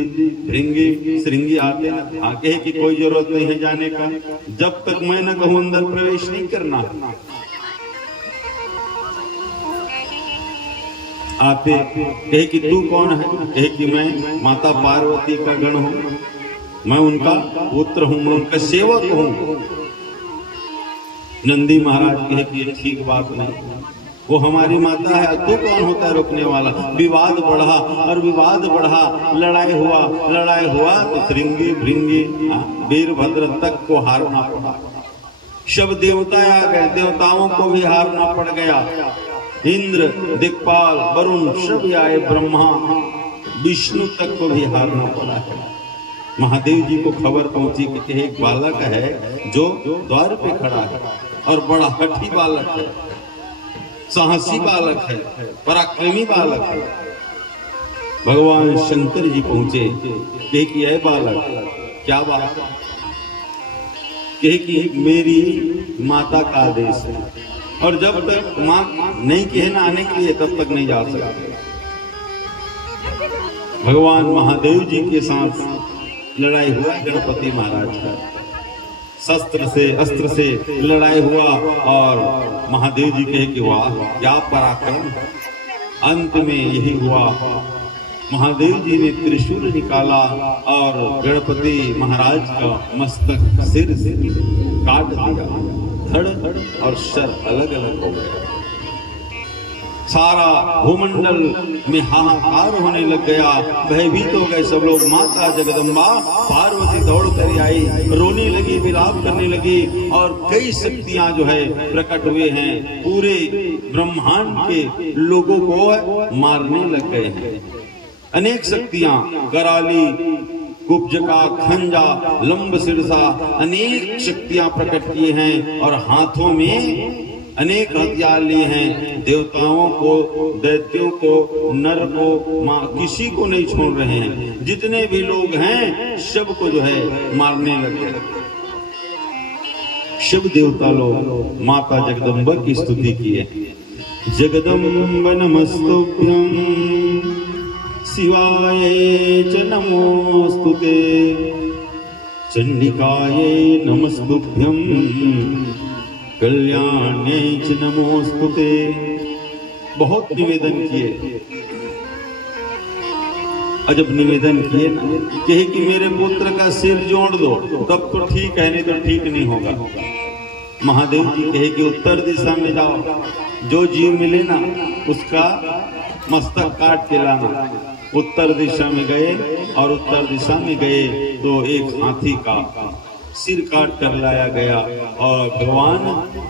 भृंगी श्रृंगी आते आगे की कोई जरूरत नहीं है जाने का, जब तक मैं न कहूं अंदर प्रवेश नहीं करना। आते कहे कि तू कौन है, कहे कि मैं माता पार्वती का गण हूं, मैं उनका पुत्र हूं, मैं उनका सेवक हूं। नंदी महाराज कहे कि ठीक बात नहीं, वो हमारी माता है, तू कौन होता है रोकने वाला। विवाद बढ़ा और विवाद बढ़ा, लड़ाई हुआ तो श्रृंगी भृंगी वीरभद्र तक को हारना पड़ा। सब देवता आ गए, देवताओं को भी हारना पड़ गया। इंद्र, दिक्पाल, वरुण सब आए, ब्रह्मा विष्णु तक को भी हारना पड़ा है। महादेव जी को खबर पहुंची कि एक बालक है जो द्वार पे खड़ा है और बड़ा हठी बालक है, साहसी बालक है, पराक्रमी बालक है। भगवान शंकर जी पहुंचे, कहे कि यह बालक क्या बात, कहे कि मेरी माता का आदेश है और जब तक माँ नहीं कहे ना आने के लिए तब तक नहीं जा सकते। भगवान महादेव जी के साथ लड़ाई हुआ गणपति महाराज का, शस्त्र से अस्त्र से लड़ाई हुआ और महादेव जी कहे कि वाह क्या पराक्रम। अंत में यही हुआ, महादेव जी ने त्रिशूल निकाला और गणपति महाराज का मस्तक सिर से काट दिया, धड़ और सर अलग अलग हो गया। सारा भूमंडल में हाहाकार होने लग गया, भयभीत हो गए सब लोग। माता जगदम्बा पार्वती दौड़ कर आई, रोने लगी, विलाप करने लगी और कई शक्तियां जो है प्रकट हुए हैं, पूरे ब्रह्मांड के लोगों को मारने लग गए हैं। अनेक शक्तियां, कराली, कुब्जका, खंजा, लंब सिरसा, अनेक शक्तियां प्रकट किए हैं और हाथों में अनेक हथियार लिए हैं। देवताओं को, दैत्यों को, नर को, माँ किसी को नहीं छोड़ रहे हैं। जितने भी लोग हैं सबको जो है मारने लगे। शिव देवता लोग माता जगदम्बा की स्तुति किए। जगदम्ब नमस्तुभ्यं शिवाय च नमोस्तुते, चंडिकाये नमस्तुभ्यं कल्याणे च नमोस्तुते। बहुत निवेदन किए, अजब निवेदन किए ना, कहे कि मेरे पुत्र का सिर जोड़ दो तब तो ठीक है, नहीं तो ठीक नहीं होगा। महादेव जी कहे कि उत्तर दिशा में जाओ, जो जीव मिले ना उसका मस्तक काट के लाना। उत्तर दिशा में गए और उत्तर दिशा में गए तो एक हाथी का सिर काट कर लाया गया और भगवान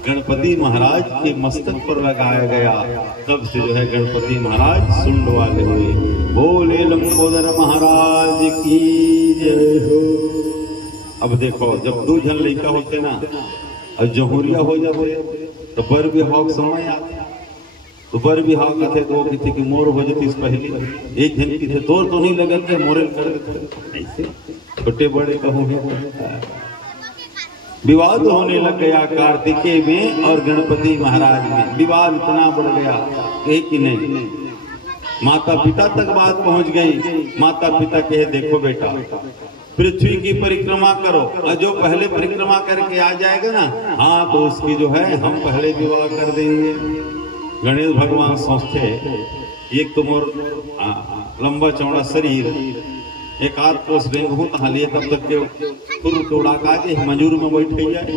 गणपति महाराज के मस्तक पर लगाया गया। तब से जो है गणपति महाराज सुंड वाले हुए। बोले लंबोदर महाराज की जय हो। अब देखो, जब दो जन लड़का होते ना और जहुरिया हो जाते तो बर विभाग समय आता, तो बर बिहाव कथे तो वो कहते कि मोर बजती पहली एक दिन की थे तोर तो नहीं लगत के मोरे कर देते ऐसे छोटे बड़े कहूँगे। विवाद होने लग गया कार्तिकेय में और गणपति महाराज में, विवाद इतना बढ़ गया कि नहीं, माता पिता तक बात पहुंच गई। माता पिता कहे देखो बेटा पृथ्वी की परिक्रमा करो और जो पहले परिक्रमा करके आ जाएगा ना, हाँ तो उसकी जो है हम पहले विवाह कर देंगे। गणेश भगवान सोचते एक तो मोर लंबा चौड़ा शरीर एक आध कोस रेंग हूँ तहाँ लिए तब तक के खुर के उड़ा के मजूर में बैठे जाए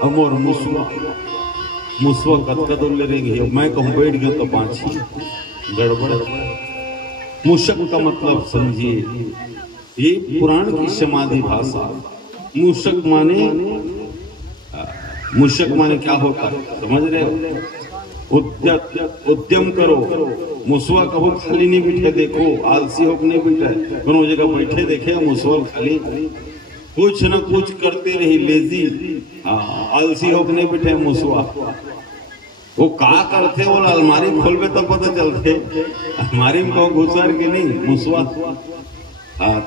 और मोर मुसवा कद ले रहेंगे। मैं कहूँ बैठ गया तो पांची गड़बड़। मुशक का मतलब समझिए, ये पुराण की समाधि भाषा। मुशक माने क्या होता है समझ रहे हो? उद्यम करो। मुसवा कहो खाली नहीं बैठे, देखो आलसी होकर नहीं बैठे, दोनों जगह बैठे देखे मुसवा खाली कुछ न कुछ करते रही, लेजी आलसी होकर नहीं बैठे मुसवा। वो का करते वो अलमारी खोलबे तो पता चलते, अलमारी में कहो घुसर के नहीं मुसवा।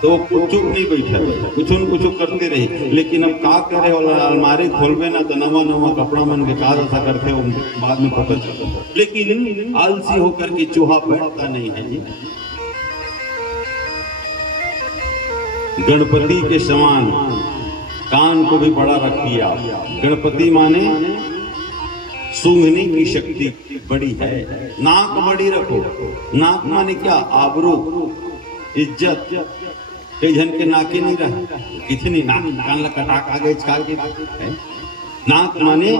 तो चुप नहीं बैठा, कुछ न कुछ करते रही। लेकिन अब का करे वाला अलमारी खोलबे ना तो नवा नवा कपड़ा मन के का ऐसा करते वो बाद में पता चलता। लेकिन आलसी होकर के चूहा बैठता नहीं है जी। गणपति के समान कान को भी बड़ा रखिए आप। गणपति माने सूंघने की शक्ति बड़ी है। नाक बड़ी रखो। नाक माने क्या? आबरू, इज्जत। कई जन के नाके नहीं रहे, कितनी नाक कान कटाक आगे छाल के नाक माने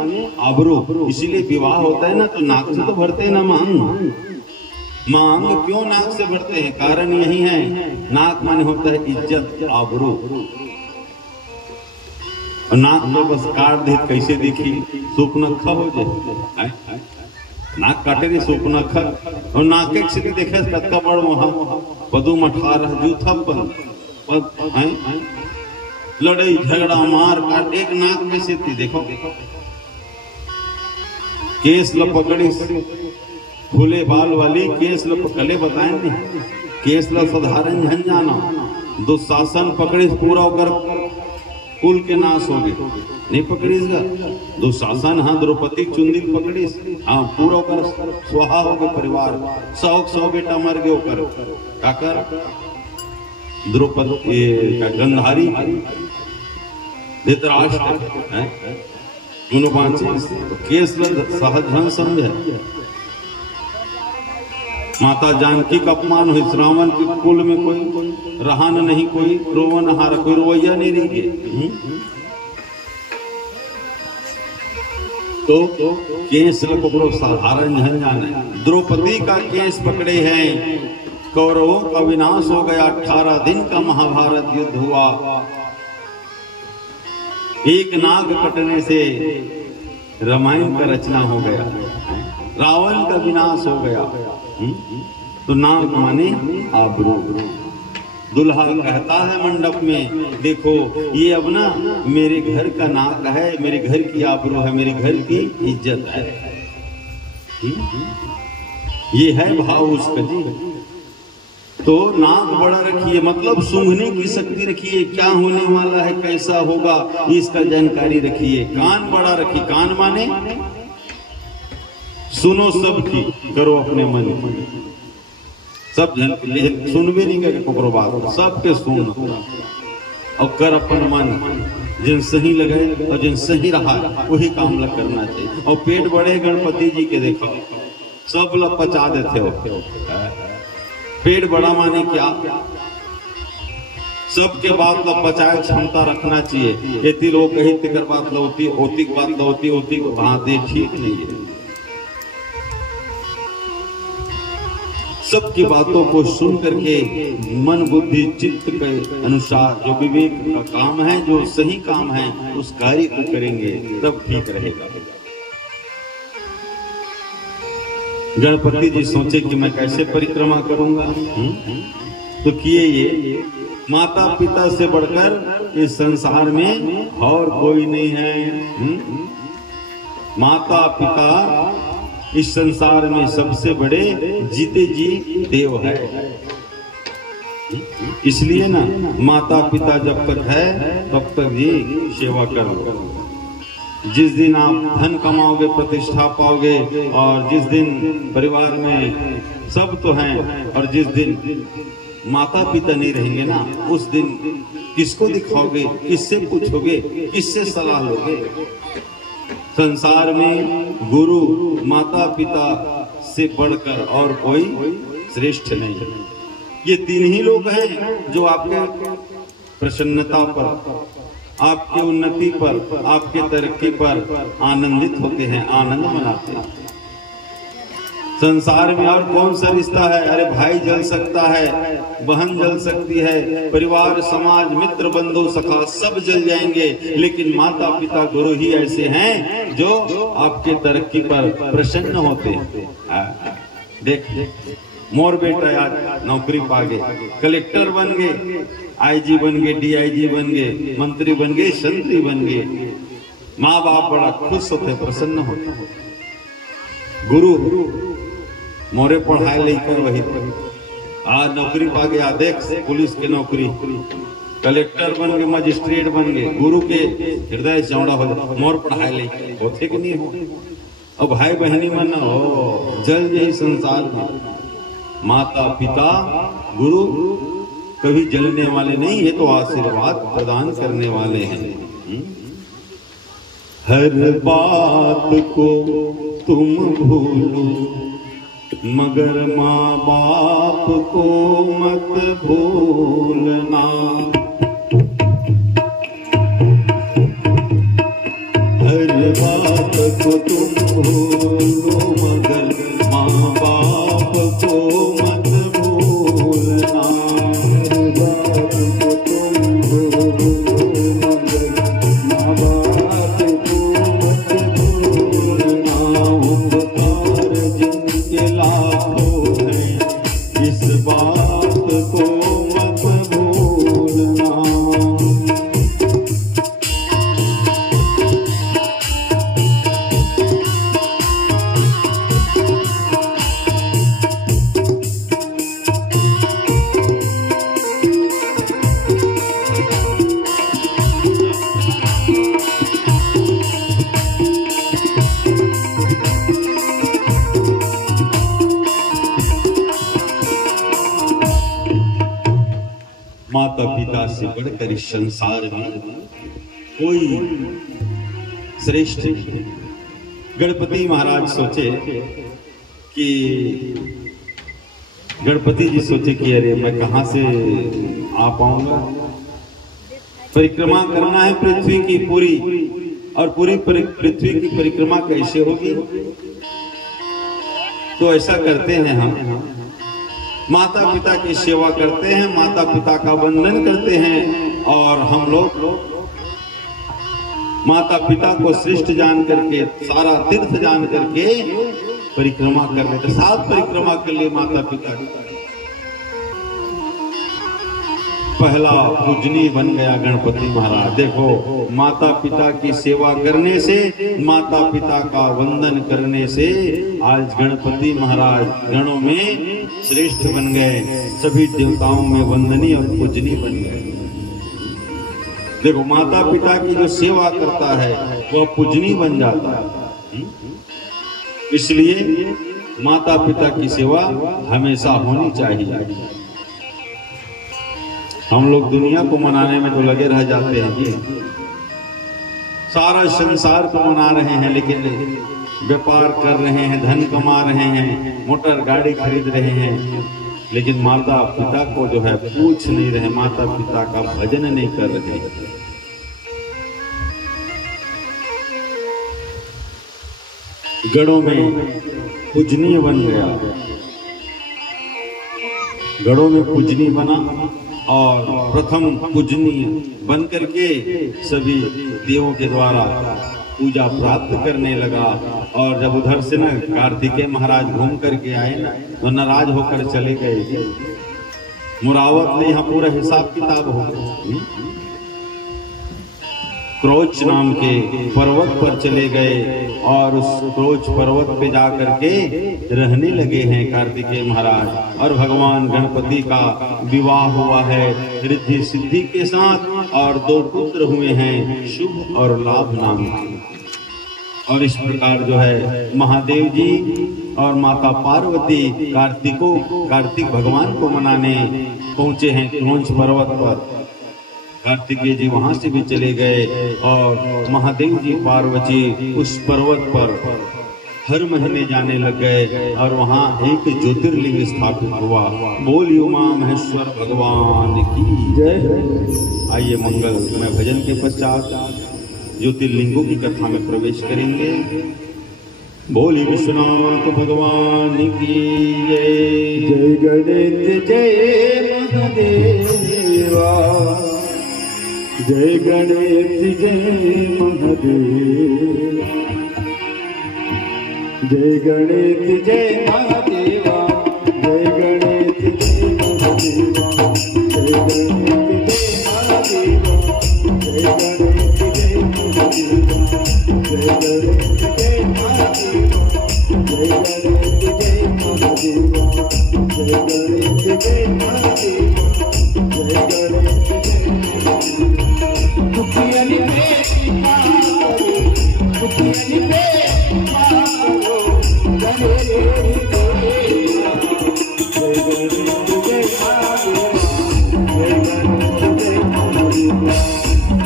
आबरू। इसीलिए विवाह होता है ना तो नाक से तो भरते हैं ना मांग। मांग क्यों नाक से भरते हैं? कारण यही है, नाक माने होता है इज्जत, आबरू। और नाक में बस काट दे कैसे देखी सुपनखा हो जाए। नाक काटे दे सुपनखा और नाके से देखे कत्का बड़ वहां पदू मठा रह जूथा लड़ाई झगड़ा मार काट एक नाक में से देखो। केस ल पकड़ी फूले बाल वाली केस ल पकड़े बताए नहीं, केस ल साधारण झंझाना। दुशासन पकड़ी पूरा होकर कुल के नाश हो गए। नहीं पकड़ीसगा दुशासन, हाँ द्रौपदी चुंदिल पकड़ीस, हाँ पूरा होकर स्वाहा हो गए परिवार। 100 बेटा मर गए होकर काकर द्रौपदी गंधारी धृतराष्ट्र केस सहज समझे। माता जानकी का अपमान हुई, श्रावण के कुल में कोई रहा न नहीं, कोई रोवन हारा, कोई रोवैया नहीं रही है। तो केस पकड़ो साधारण झंझान है। द्रौपदी का केस पकड़े हैं, कौरवों का विनाश हो गया। 18 दिन का महाभारत युद्ध हुआ। एक नाग कटने से रामायण का रचना हो गया, रावण का विनाश हो गया। तो नाग माने आबरू। दुल्हा कहता है मंडप में, देखो ये अब ना मेरे घर का नाक है, मेरे घर की आबरू है, मेरे घर की इज्जत है। ये है भाव उसका जी। तो नाक बड़ा रखिए, मतलब सूंघने की शक्ति रखिए, क्या होने वाला है कैसा होगा इसका जानकारी रखिए। कान बड़ा रखिए, कान माने सुनो सबकी, करो अपने मन की। सब जन सुनबे नहीं करे कोकरो बात, सबके सुन और कर अपन मन। जिन सही लगे और जिन सही रहा वही काम लग करना चाहिए। और पेट बड़े गणपति जी के देखो सब लोग पचा देते हो। पेट बड़ा माने क्या? सबके बात लो पचाए क्षमता रखना चाहिए। यदि लोग कहीं तिकर बात लौती होती बात लौती होती बात ठीक नहीं है। सबकी बातों को सुन करके मन बुद्धि चित्त के अनुसार जो विवेक का काम है, जो सही काम है, उस कार्य को करेंगे तब ठीक रहेगा। गणपति जी सोचे कि मैं कैसे परिक्रमा करूंगा, तो किए ये माता पिता से बढ़कर इस संसार में और कोई नहीं है। माता पिता इस संसार में सबसे बड़े जीते जी देव है। इसलिए ना माता पिता जब तक है तब तक ये सेवा करो। जिस दिन आप धन कमाओगे, प्रतिष्ठा पाओगे, और जिस दिन परिवार में सब तो हैं, और जिस दिन माता पिता नहीं रहेंगे ना, उस दिन किसको दिखाओगे, किससे पूछोगे, किससे सलाह लोगे? संसार में गुरु माता पिता से बढ़कर और कोई श्रेष्ठ नहीं है। ये तीन ही लोग हैं जो आपके प्रसन्नता पर, आपके उन्नति पर, आपके तरक्की पर आनंदित होते हैं, आनंद मनाते हैं। संसार में और कौन सा रिश्ता है? अरे भाई जल सकता है, बहन जल सकती है, परिवार समाज मित्र बंधु सखा सब जल जाएंगे, लेकिन माता पिता गुरु ही ऐसे हैं जो आपके तरक्की पर प्रसन्न होते हैं। देख मोर बेटा आज नौकरी पा गए, कलेक्टर बन गए, आईजी बन गए, डीआईजी बन गए, मंत्री बन गए, संतरी बन गए। माँ बाप बड़ा खुश होते, प्रसन्न होते। गुरु मोरे पढ़ाई लेकर वही आज नौकरी पा गया, देख पुलिस के नौकरी, कलेक्टर बन गए, मजिस्ट्रेट बन गए। गुरु के हृदय चौड़ा हो जाए, मोर पढ़ाई लेकर होते कि नहीं हो। अब भाई बहनी मन हो जल यही संसार में। माता पिता गुरु कभी जलने वाले नहीं है, तो आशीर्वाद प्रदान करने वाले हैं। हर बात को तुम भूलो मगर माँ बाप को मत भूलना। हर बात को तुम भूलो मगर माँ बाप को मत भूलना। हर बात को तुम भूलो मगर माँ बाप को मत भूलना। उपकार जिनके लाखों हैं, इस बात को मत भूलना। माता पिता से बढ़कर इस संसार में कोई श्रेष्ठ नहीं। गणपति महाराज सोचे कि गणपति जी सोचे कि अरे मैं कहाँ से आ पाऊंगा, परिक्रमा करना है पृथ्वी की पूरी, और पूरी पृथ्वी की परिक्रमा कैसे होगी? तो ऐसा करते हैं हम माता पिता की सेवा करते हैं, माता पिता का वंदन करते हैं, और हम लोग माता पिता को श्रेष्ठ जान करके, सारा तीर्थ जान करके परिक्रमा कर लेते। 7 परिक्रमा कर लिए माता पिता की। पहला पूजनीय बन गया गणपति महाराज। देखो माता पिता की सेवा करने से, माता पिता का वंदन करने से आज गणपति महाराज गणों में श्रेष्ठ बन गए, सभी देवताओं में वंदनीय और पूजनीय बन गए। देखो माता पिता की जो सेवा करता है वह पूजनीय बन जाता है। इसलिए माता पिता की सेवा हमेशा होनी चाहिए। हम लोग दुनिया को मनाने में तो लगे रह जाते हैं जी, सारा संसार को मना रहे हैं, लेकिन व्यापार कर रहे हैं, धन कमा रहे हैं, मोटर गाड़ी खरीद रहे हैं, लेकिन माता पिता को जो है पूछ नहीं रहे, माता पिता का भजन नहीं कर रहे। गणों में पूजनीय बन गया, गणों में पूजनीय बना, और प्रथम पूजनीय बन करके सभी देवों के द्वारा पूजा प्राप्त करने लगा। और जब उधर से ना कार्तिकेय महाराज घूम करके आए ना, तो नाराज होकर चले गए। मुरावत ने यहाँ पूरा हिसाब किताब हो गया। क्रोच नाम के पर्वत पर चले गए और उस क्रोच पर्वत पे जा करके रहने लगे हैं कार्तिकेय महाराज। और भगवान गणपति का विवाह हुआ है रिद्धि सिद्धि के साथ और 2 पुत्र हुए हैं शुभ और लाभ नाम के। और इस प्रकार जो है महादेव जी और माता पार्वती कार्तिक भगवान को मनाने पहुंचे हैं क्रोंच पर्वत पर। कार्तिकेय जी वहां से भी चले गए और महादेव जी पार्वती उस पर्वत पर हर महीने जाने लग गए और वहां एक ज्योतिर्लिंग स्थापित हुआ। बोलिए उमा महेश्वर भगवान की जय। आइए मंगलमय भजन के पश्चात ज्योतिर्लिंगों की कथा में प्रवेश करेंगे। बोली विश्वनाथ भगवान की जय। जय गणेश जय महादेवा, जय गणेश जय महादेव, जय गणेश जय महादेवा, जय गणेश जय महादेवा, जय गणेश जय महादेवा, जय गणेश जय महादेवा, जय गणेश जय महादेवा, जय गणेश जय महादेवा, जय गणेश जय महादेवा, जय गणेश जय दुखियनि पे कृपा करो, दुखियनि पे कृपा करो, गणेश देवा। जय गणेश जय महादेवा, जय गणेश जय महादेवा,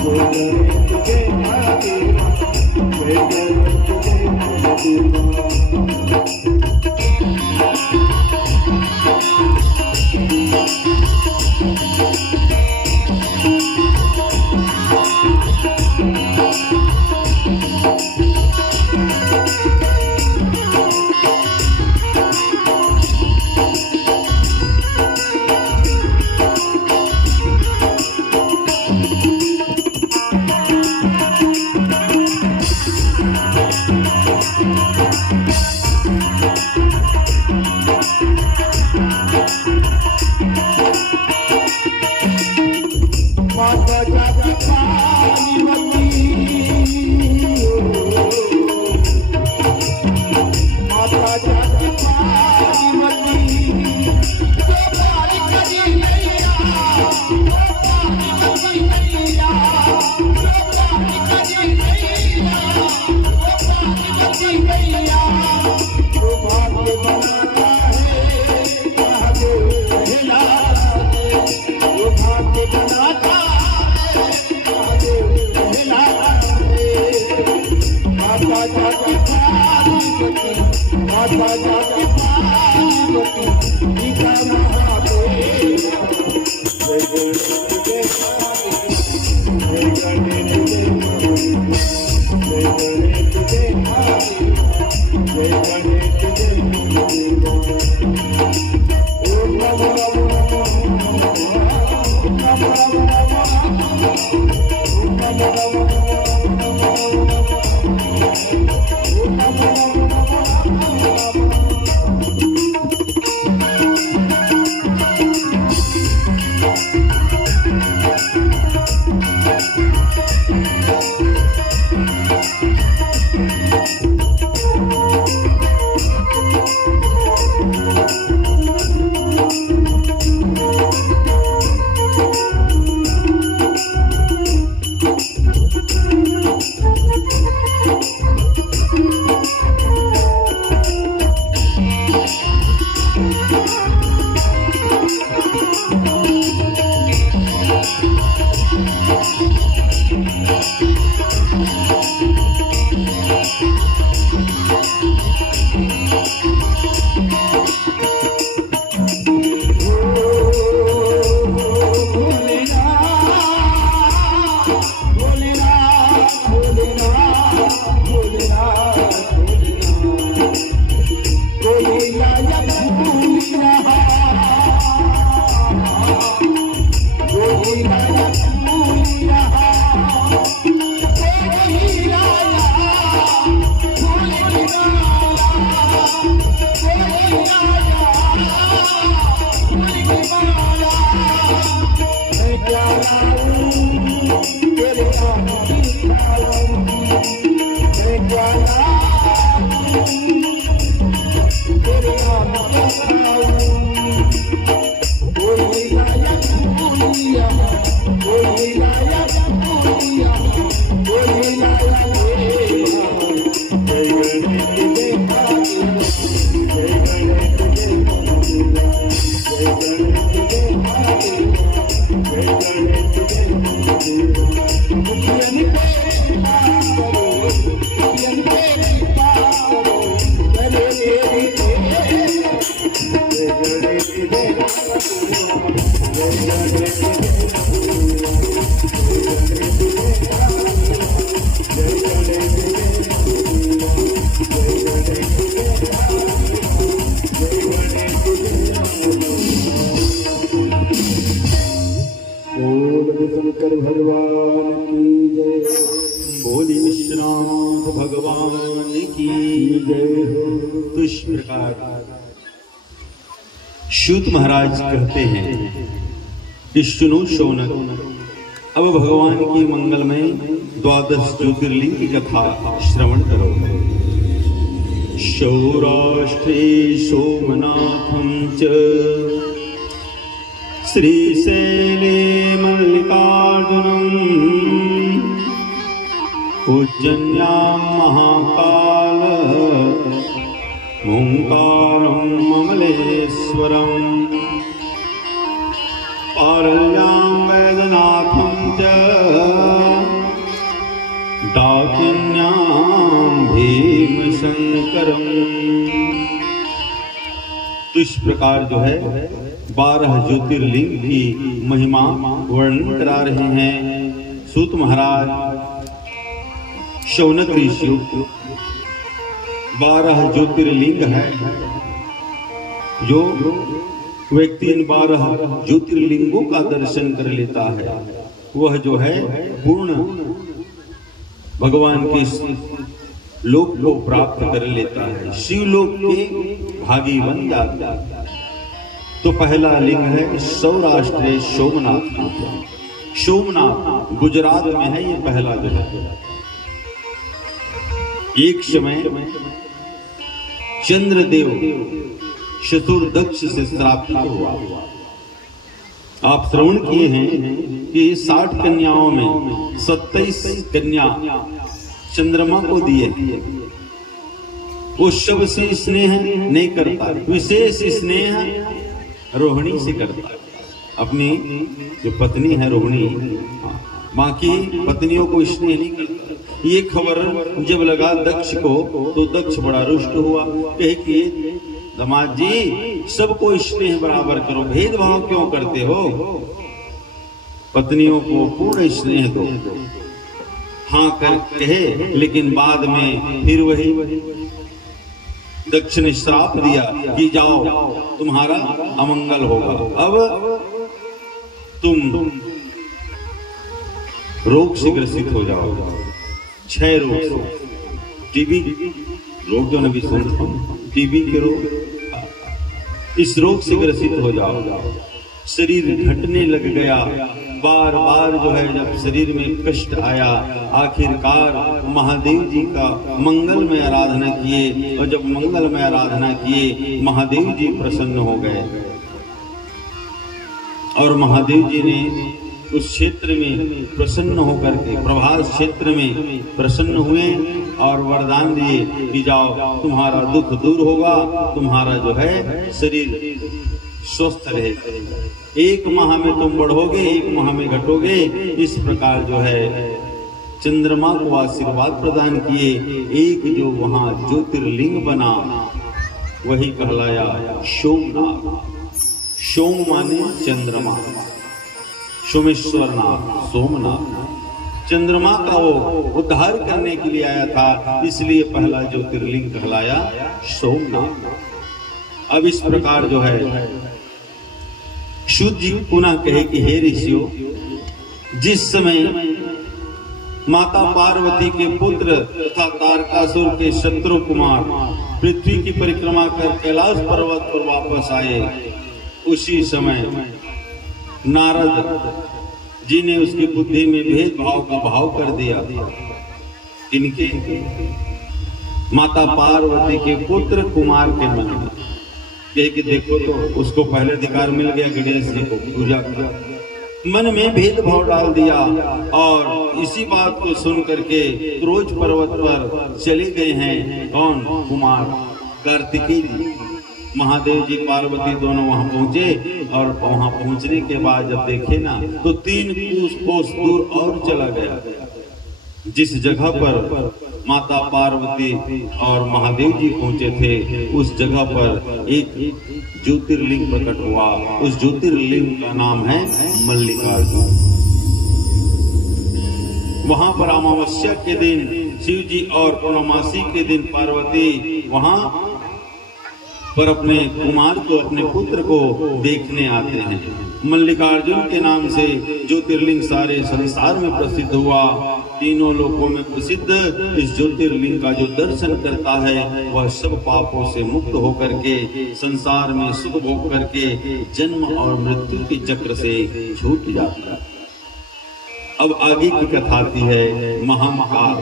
जय गणेश जय महादेवा, जय गणेश जय महादेवा। माता जाति कालीमती, माता जाति कालीमती, जो पार करी नैया, जो पार करी नैया, जो पार करी नैया, जो पार करी नैया, जो भाग्य बनाता है महादेव कहला है, जो भाग्य बनाता माता जाति पार्वती, माता जाति पार्वती, गीता महादेव। जय गणेश जय महादेव, जय गणेश जय महादेव, जय गणेश जय महादेव, जय गणेश जय महादेव। ओम नमो तेरे शंकर भगवान की जय। बोली विश्वनाथ भगवान की जय हो। तो इस प्रकार सूत महाराज कहते हैं कि सुनो शौनक, अब भगवान की मंगलमय 12 ज्योतिर्लिंग की कथा श्रवण करो। सौराष्ट्रे सोमनाथं च श्रीशैले मल्लिकार्जुनम् उज्जन्यां महाकाल ओंकारं ममलेश्वरम् पारल्यां वैद्यनाथं च डाकिन्यां भीमशंकरम्। तो इस प्रकार जो है 12 ज्योतिर्लिंग की महिमा वर्णन करा रहे हैं सूत महाराज शौनक ऋषि। 12 ज्योतिर्लिंग है, जो व्यक्ति इन 12 ज्योतिर्लिंगों का दर्शन कर लेता है वह जो है पूर्ण भगवान के लोक को प्राप्त कर लेता है, शिवलोक के भागी बन जाता है। तो पहला लिंग है सौराष्ट्र सोमनाथ। सोमनाथ गुजरात में है ये पहला जगह। एक समय चंद्रदेव शत्रुदक्ष से श्राप हुआ। आप श्रवण किए हैं कि 60 कन्याओं में 27 कन्या चंद्रमा को दिए। वो सबसे स्नेह नहीं करता, विशेष स्नेह रोहिणी से करता। अपनी जो पत्नी है रोहिणी, बाकी पत्नियों को स्नेह नहीं करता। ये खबर जब लगा दक्ष को तो दक्ष बड़ा रुष्ट हुआ, कहे कि दामाद जी सबको स्नेह बराबर करो, भेदभाव क्यों करते हो, पत्नियों को पूर्ण स्नेह दो। हाँ कर कहे, लेकिन बाद में फिर वही दक्ष ने श्राप दिया कि जाओ तुम्हारा अमंगल होगा, अब तुम रोग से ग्रसित हो जाओगे। 6 रोग, टीबी रोग जो नबी सुनते, टीबी के रोग, इस रोग से ग्रसित हो जाओ। शरीर घटने लग गया, बार बार जो है जब शरीर में कष्ट आया, आखिरकार महादेव जी का मंगल में आराधना किए, और जब मंगल में आराधना किए महादेव जी प्रसन्न हो गए, और महादेव जी ने उस क्षेत्र में प्रसन्न होकर के प्रभास क्षेत्र में प्रसन्न हुए और वरदान दिए कि जाओ तुम्हारा दुख दूर होगा, तुम्हारा जो है शरीर स्वस्थ रहेगा, 1 माह में तुम बढ़ोगे, 1 माह में घटोगे। इस प्रकार जो है चंद्रमा को आशीर्वाद प्रदान किए। एक जो वहां ज्योतिर्लिंग बना वही कहलाया सोमनाथ। सोम माने चंद्रमा, सोमेश्वर नाथ, सोमनाथ। चंद्रमा का वो उद्धार करने के लिए आया था, इसलिए पहला ज्योतिर्लिंग कहलाया सोमनाथ। अब इस प्रकार जो है शुद्ध जी पुनः कहे कि हे ऋषियों, जिस समय माता पार्वती के पुत्र तथा तारकासुर के शत्रु कुमार पृथ्वी की परिक्रमा कर कैलाश पर्वत पर वापस आए, उसी समय नारद जी ने उसकी बुद्धि में भेदभाव का भाव कर दिया। इनके माता पार्वती के पुत्र कुमार के मन में कि देखो तो उसको पहले अधिकार मिल गया, गणेश जी को पूजा कर, मन में भेदभाव डाल दिया। और इसी बात को सुन करके क्रोध पर्वत पर चले गए हैं कौन, कुमार कार्तिकेय जी। महादेव जी पार्वती दोनों वहां पहुंचे, और वहां पहुंचने के बाद जब देखे ना तो 3 कोस दूर और चला गया। जिस जगह पर माता पार्वती और महादेव जी पहुंचे थे, उस जगह पर एक ज्योतिर्लिंग प्रकट हुआ। उस ज्योतिर्लिंग का नाम है मल्लिकार्जुन। वहां पर अमावस्या के दिन शिव जी और पूर्णमासी के दिन पार्वती वहां पर अपने कुमार को, अपने पुत्र को देखने आते हैं। मल्लिकार्जुन के नाम से ज्योतिर्लिंग सारे संसार में प्रसिद्ध हुआ। तीनों लोकों में प्रसिद्ध इस ज्योतिर्लिंग का जो दर्शन करता है वह सब पापों से मुक्त होकर के संसार में सुख भोग करके जन्म और मृत्यु के चक्र से छूट जाता है। अब आगे की कथा आती है महाकाल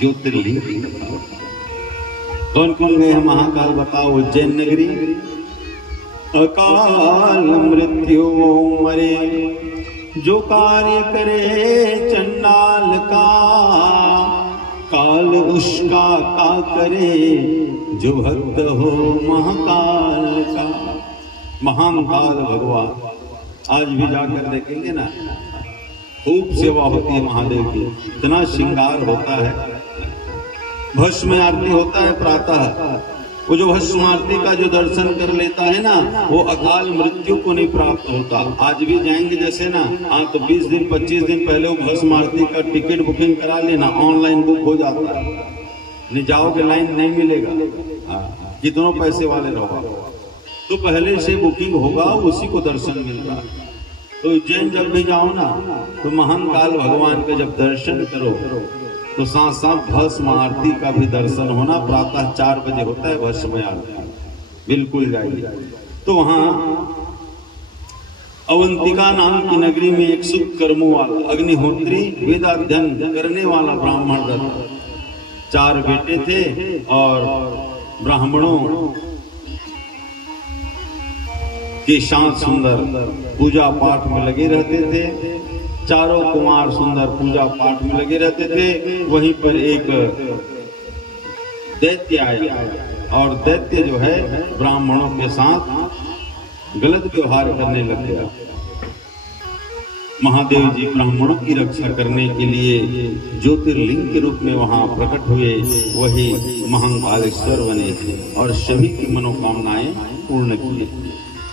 ज्योतिर्लिंग की कथा। कौन कौन गए हैं महाकाल बताओ? उज्जैन नगरी। अकाल मृत्यु मरे जो कार्य करे चंडाल का, काल उसका का करे जो भक्त हो महाकाल का। महान काल भगवान आज भी जाकर देखेंगे ना, खूब सेवा होती है महादेव की, इतना श्रृंगार होता है। भस्म आरती होता है प्रातः। वो जो भस्म आरती का जो दर्शन कर लेता है ना, वो अकाल मृत्यु को नहीं प्राप्त होता। आज भी जाएंगे जैसे ना, हाँ तो 20 दिन 25 दिन पहले वो भस्म आरती का टिकट बुकिंग करा लेना, ऑनलाइन बुक हो जाता है। नहीं जाओगे लाइन नहीं मिलेगा, हाँ कितनों पैसे वाले रहो, तो पहले से बुकिंग होगा, उसी को दर्शन मिलता है। तो उज्जैन जब भी जाओ ना, तो महान काल भगवान का जब दर्शन करो तो साथ साथ भस्म आरती का भी दर्शन होना। प्रातः 4 बजे होता है भस्म आरती, बिल्कुल जाइए। तो वहां अवंतिका नाम की नगरी में एक शुभ कर्मों वाला अग्निहोत्री वेदाध्ययन करने वाला ब्राह्मण रहता। 4 बेटे थे और ब्राह्मणों के साथ सुंदर पूजा पाठ में लगे रहते थे। चारों कुमार सुंदर पूजा पाठ में लगे रहते थे। वहीं पर एक दैत्य आया और दैत्य जो है ब्राह्मणों के साथ गलत व्यवहार करने लग गया। महादेव जी ब्राह्मणों की रक्षा करने के लिए ज्योतिर्लिंग के रूप में वहां प्रकट हुए। वही महाकालेश्वर बने और सभी की मनोकामनाएं पूर्ण किए।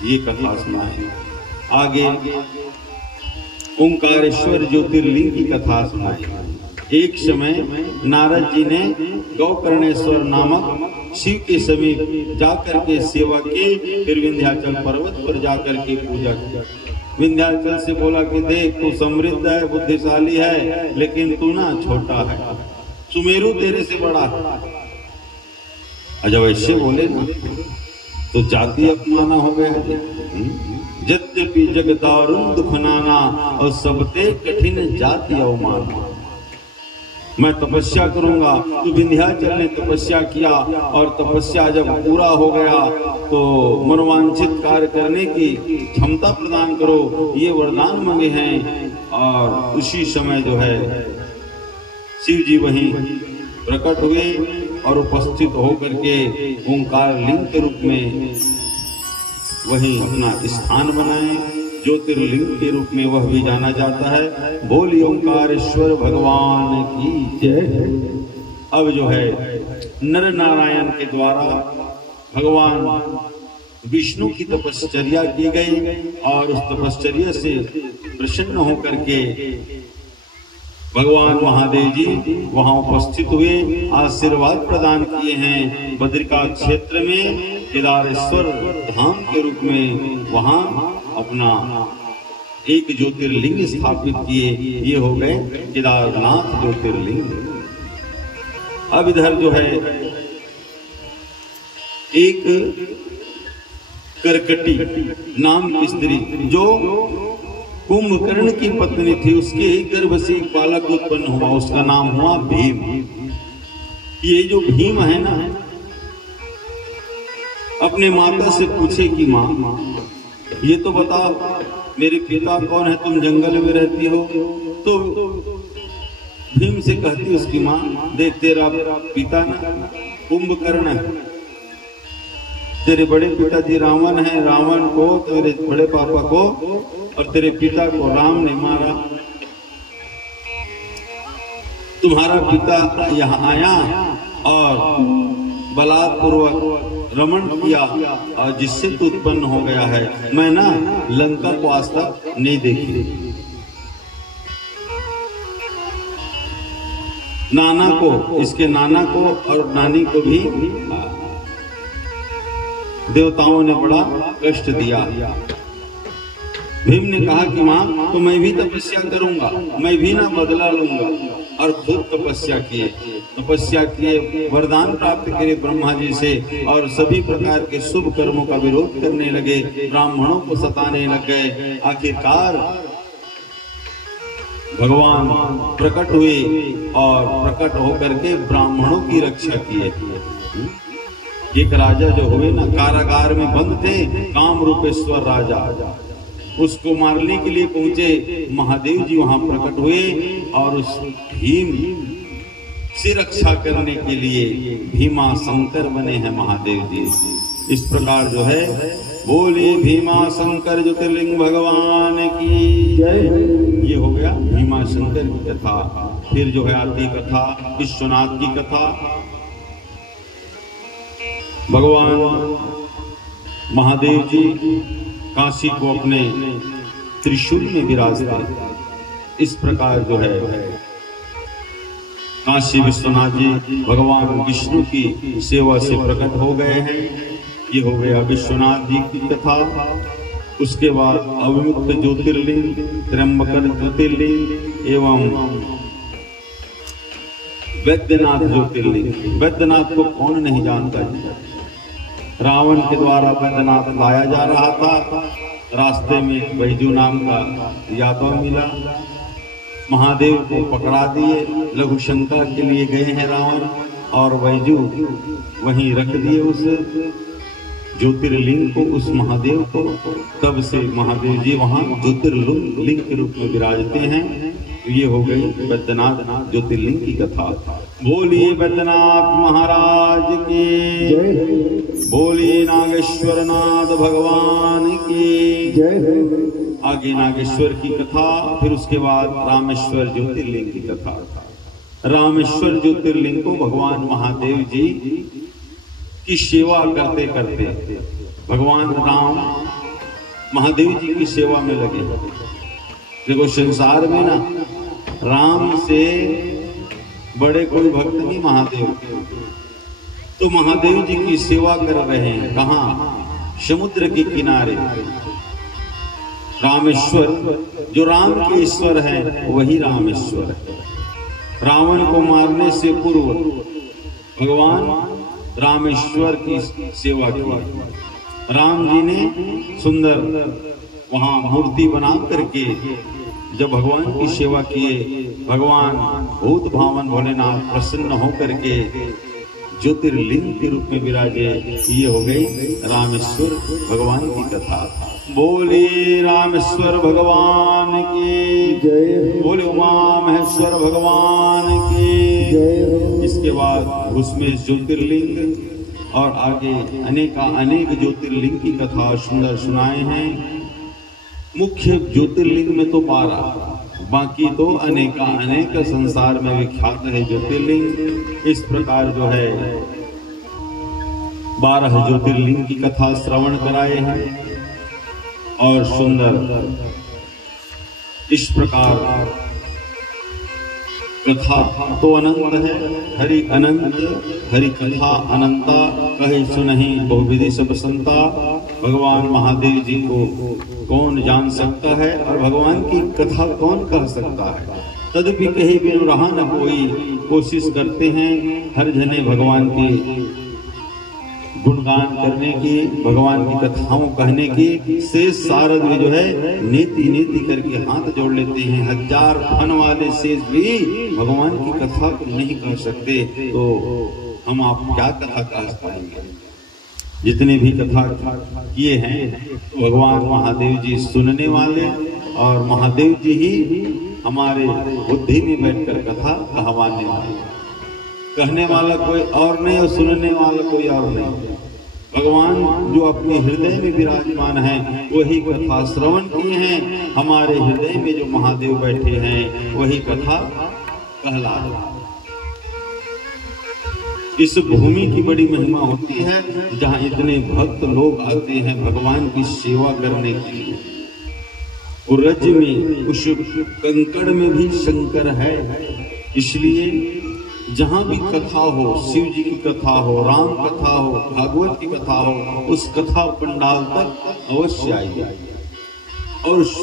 ये कथा सुनाए। आगे ओंकारेश्वर ज्योतिर्लिंग की कथा सुनाई। एक समय नारद जी ने गौकर्णेश्वर नामक शिव के समीप जाकर के सेवा की, फिर विंध्याचल पर्वत पर जाकर के पूजा की। विंध्याचल से बोला कि देख तू समृद्ध है, बुद्धिशाली है, लेकिन तू ना छोटा है, सुमेरु तेरे से बड़ा है। जब ऐसे बोले ना तो जाति अपमाना हो गया। यद्यपि जग दारुण दुख नाना और सबते कठिन जाति अवमान। मैं तपस्या करूंगा। तो विंध्याचल ने तपस्या किया और तपस्या जब पूरा हो गया तो मनोवांछित कार्य करने की क्षमता प्रदान करो, ये वरदान मांगे हैं। और उसी समय जो है शिव जी वहीं प्रकट हुए और उपस्थित होकर के ओंकार लिंग के रूप में वहीं अपना स्थान बनाए। ज्योतिर्लिंग के रूप में वह भी जाना जाता है। बोली ओंकारेश्वर भगवान की जय। अब जो है नर नारायण के द्वारा भगवान विष्णु की तपश्चर्या की गई और उस तपश्चर्या से प्रसन्न होकर के भगवान महादेव जी वहां उपस्थित हुए, आशीर्वाद प्रदान किए हैं। बद्रिका क्षेत्र में केदारेश्वर धाम के रूप में वहां अपना एक ज्योतिर्लिंग स्थापित किए। ये हो गए केदारनाथ ज्योतिर्लिंग। अब इधर जो है एक करकटी नाम की स्त्री जो कुंभकर्ण की पत्नी थी, उसके ही गर्भ से एक बालक उत्पन्न हुआ, उसका नाम हुआ भीम। ये जो भीम है ना, अपने माता से पूछे कि माँ ये तो बता मेरे पिता कौन है, तुम जंगल में रहती हो। तो भीम से कहती उसकी माँ, देख तेरा पिता ना कुंभकर्ण है, तेरे बड़े पिताजी रावण है, रावण को तेरे बड़े पापा को और तेरे पिता को राम ने मारा। तुम्हारा पिता यहाँ आया और बलात्पूर्वक रमण किया और जिससे तू उत्पन्न हो गया है। मैं ना लंका को आज तक नहीं देखी। नाना को, इसके नाना को और नानी को भी देवताओं ने बड़ा कष्ट दिया। भीम ने कहा कि मां, तो मैं भी तपस्या करूंगा, मैं भी ना बदला लूंगा, और खुद तपस्या किए, वरदान प्राप्त करे ब्रह्मा जी से, और सभी प्रकार के शुभ कर्मों का विरोध करने लगे, ब्राह्मणों को सताने लग गए। आखिरकार भगवान प्रकट हुए और प्रकट होकर के ब्राह्मणों की रक्षा किए। एक राजा जो हुए ना, कारागार में बंद थे, काम रूपेश्वर राजा, उसको मारने के लिए पहुंचे। महादेव जी वहां प्रकट हुए और उस भीम से रक्षा करने के लिए भीमा शंकर बने हैं महादेव जी। इस प्रकार जो है, बोलिए भीमा शंकर ज्योतिर्लिंग भगवान की जय। ये हो गया भीमा शंकर की कथा। फिर जो है आती कथा विश्वनाथ की कथा। भगवान महादेव जी काशी को अपने त्रिशूल में विराजते। इस प्रकार जो है काशी विश्वनाथ जी भगवान विष्णु की सेवा से प्रकट हो गए हैं। ये हो गया विश्वनाथ जी की कथा। उसके बाद अविमुक्त ज्योतिर्लिंग, त्र्यंबकर ज्योतिर्लिंग एवं वैद्यनाथ ज्योतिर्लिंग। वैद्यनाथ को कौन नहीं जानता जी। रावण के द्वारा वैद्यनाथ लाया जा रहा था। रास्ते में बैजू नाम का यादव मिला, महादेव को पकड़ा दिए। लघु शंका के लिए गए हैं रावण, और बैजू वहीं रख दिए उस ज्योतिर्लिंग को, उस महादेव को। तब से महादेव जी वहां ज्योतिर्लिंग के रूप में विराजते हैं। ये हो गई वैद्यनाथ ज्योतिर्लिंग की कथा। बोलिए वैद्यनाथ महाराज की जय। बोलिए नागेश्वर नाथ भगवान की जय। आगे नागेश्वर की कथा, फिर उसके बाद रामेश्वर ज्योतिर्लिंग की कथा। रामेश्वर ज्योतिर्लिंग को भगवान महादेव जी की सेवा करते करते भगवान राम महादेव जी की सेवा में लगे। देखो संसार में ना राम से बड़े कोई भक्त नहीं महादेव। तो महादेव जी की सेवा कर रहे हैं। कहाँ? समुद्र के किनारे। रामेश्वर, जो राम के ईश्वर है वही रामेश्वर है। रावण को मारने से पूर्व भगवान रामेश्वर की सेवा की। राम जी ने सुंदर वहां मूर्ति बना करके जब भगवान की सेवा किए, भगवान भूत भावन भोलेनाथ प्रसन्न होकर के ज्योतिर्लिंग के रूप में विराजे। ये हो गई रामेश्वर भगवान की कथा। बोले रामेश्वर भगवान की जय। बोले उमा महेश्वर भगवान की जय। इसके बाद उसमें ज्योतिर्लिंग और आगे अनेक ज्योतिर्लिंग की कथा सुंदर सुनाए हैं। मुख्य ज्योतिर्लिंग में तो 12, बाकी तो अनेक संसार में विख्यात है ज्योतिर्लिंग। इस प्रकार जो है 12 ज्योतिर्लिंग की कथा श्रवण कराए हैं और सुंदर इस प्रकार कथा तो अनंत है। हरि अनंत, हरि कथा अनंता, कहे सुनहि बहुविधि सब संता। भगवान महादेव जी को कौन जान सकता है और भगवान की कथा कौन कह सकता है। तदपि कहे बिनु रहा न कोई, कोशिश करते हैं हर जने भगवान के गुणगान करने की, भगवान की कथाओं कहने की। शेष सारद भी जो है नीति करके हाथ जोड़ लेते हैं। 1000 फन वाले शेष भी भगवान की कथा को नहीं कह सकते। तो हम आप क्या कथा कह पाएंगे। जितने भी कथा किए हैं तो भगवान महादेव जी सुनने वाले, और महादेव जी ही हमारे बुद्धि में बैठकर कथा कहवाने वाले। कहने वाला कोई और नहीं और सुनने वाला कोई और नहीं। भगवान जो अपने हृदय में विराजमान है वही कथा श्रवण किए हैं। हमारे हृदय में जो महादेव बैठे हैं वही कथा कहलाता। इस भूमि की बड़ी महिमा होती है जहाँ इतने भक्त लोग आते हैं भगवान की सेवा करने के लिए। उरज में उस कंकड़ में भी शंकर है, इसलिए जहाँ भी कथा हो, शिव जी की कथा हो, राम कथा हो, भागवत की कथा हो, उस कथा पंडाल तक अवश्य आइए और उस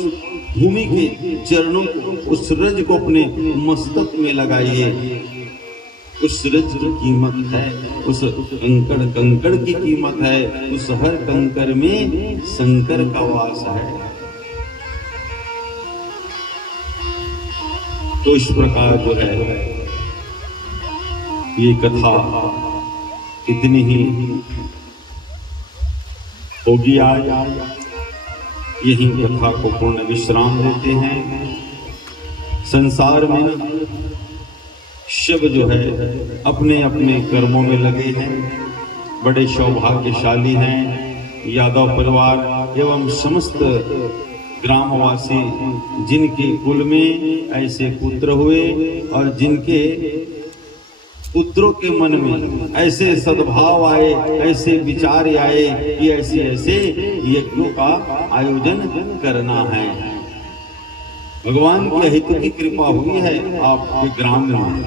भूमि के चरणों को, उस रज को अपने मस्तक में लगाइए। उस रज की कीमत है, उस कंकड़ की कीमत है, उस हर कंकड़ में शंकर का वास है। तो इस प्रकार जो है ये कथा इतनी ही होगी। आज यही कथा को पूर्ण विश्राम देते हैं। संसार में ना सब जो है अपने अपने कर्मों में लगे हैं, बड़े सौभाग्यशाली हैं। यादव परिवार एवं समस्त ग्रामवासी जिनके कुल में ऐसे पुत्र हुए और जिनके पुत्रों के मन में ऐसे सद्भाव आए, ऐसे विचार आए कि ऐसे ऐसे यज्ञों का आयोजन करना है। भगवान की हित की कृपा हुई है आपके ग्राम में,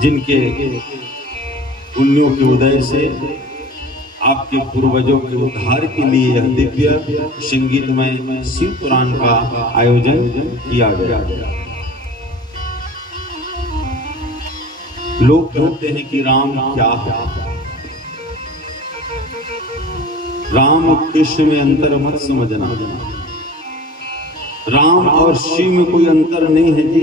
जिनके पुण्यों के उदय से आपके पूर्वजों के उद्धार के लिए यह दिव्य संगीतमय शिव पुराण का आयोजन किया गया। लोग कहते हैं कि राम क्या है? राम कृष्ण में अंतर मत समझना। राम और शिव में कोई अंतर नहीं है जी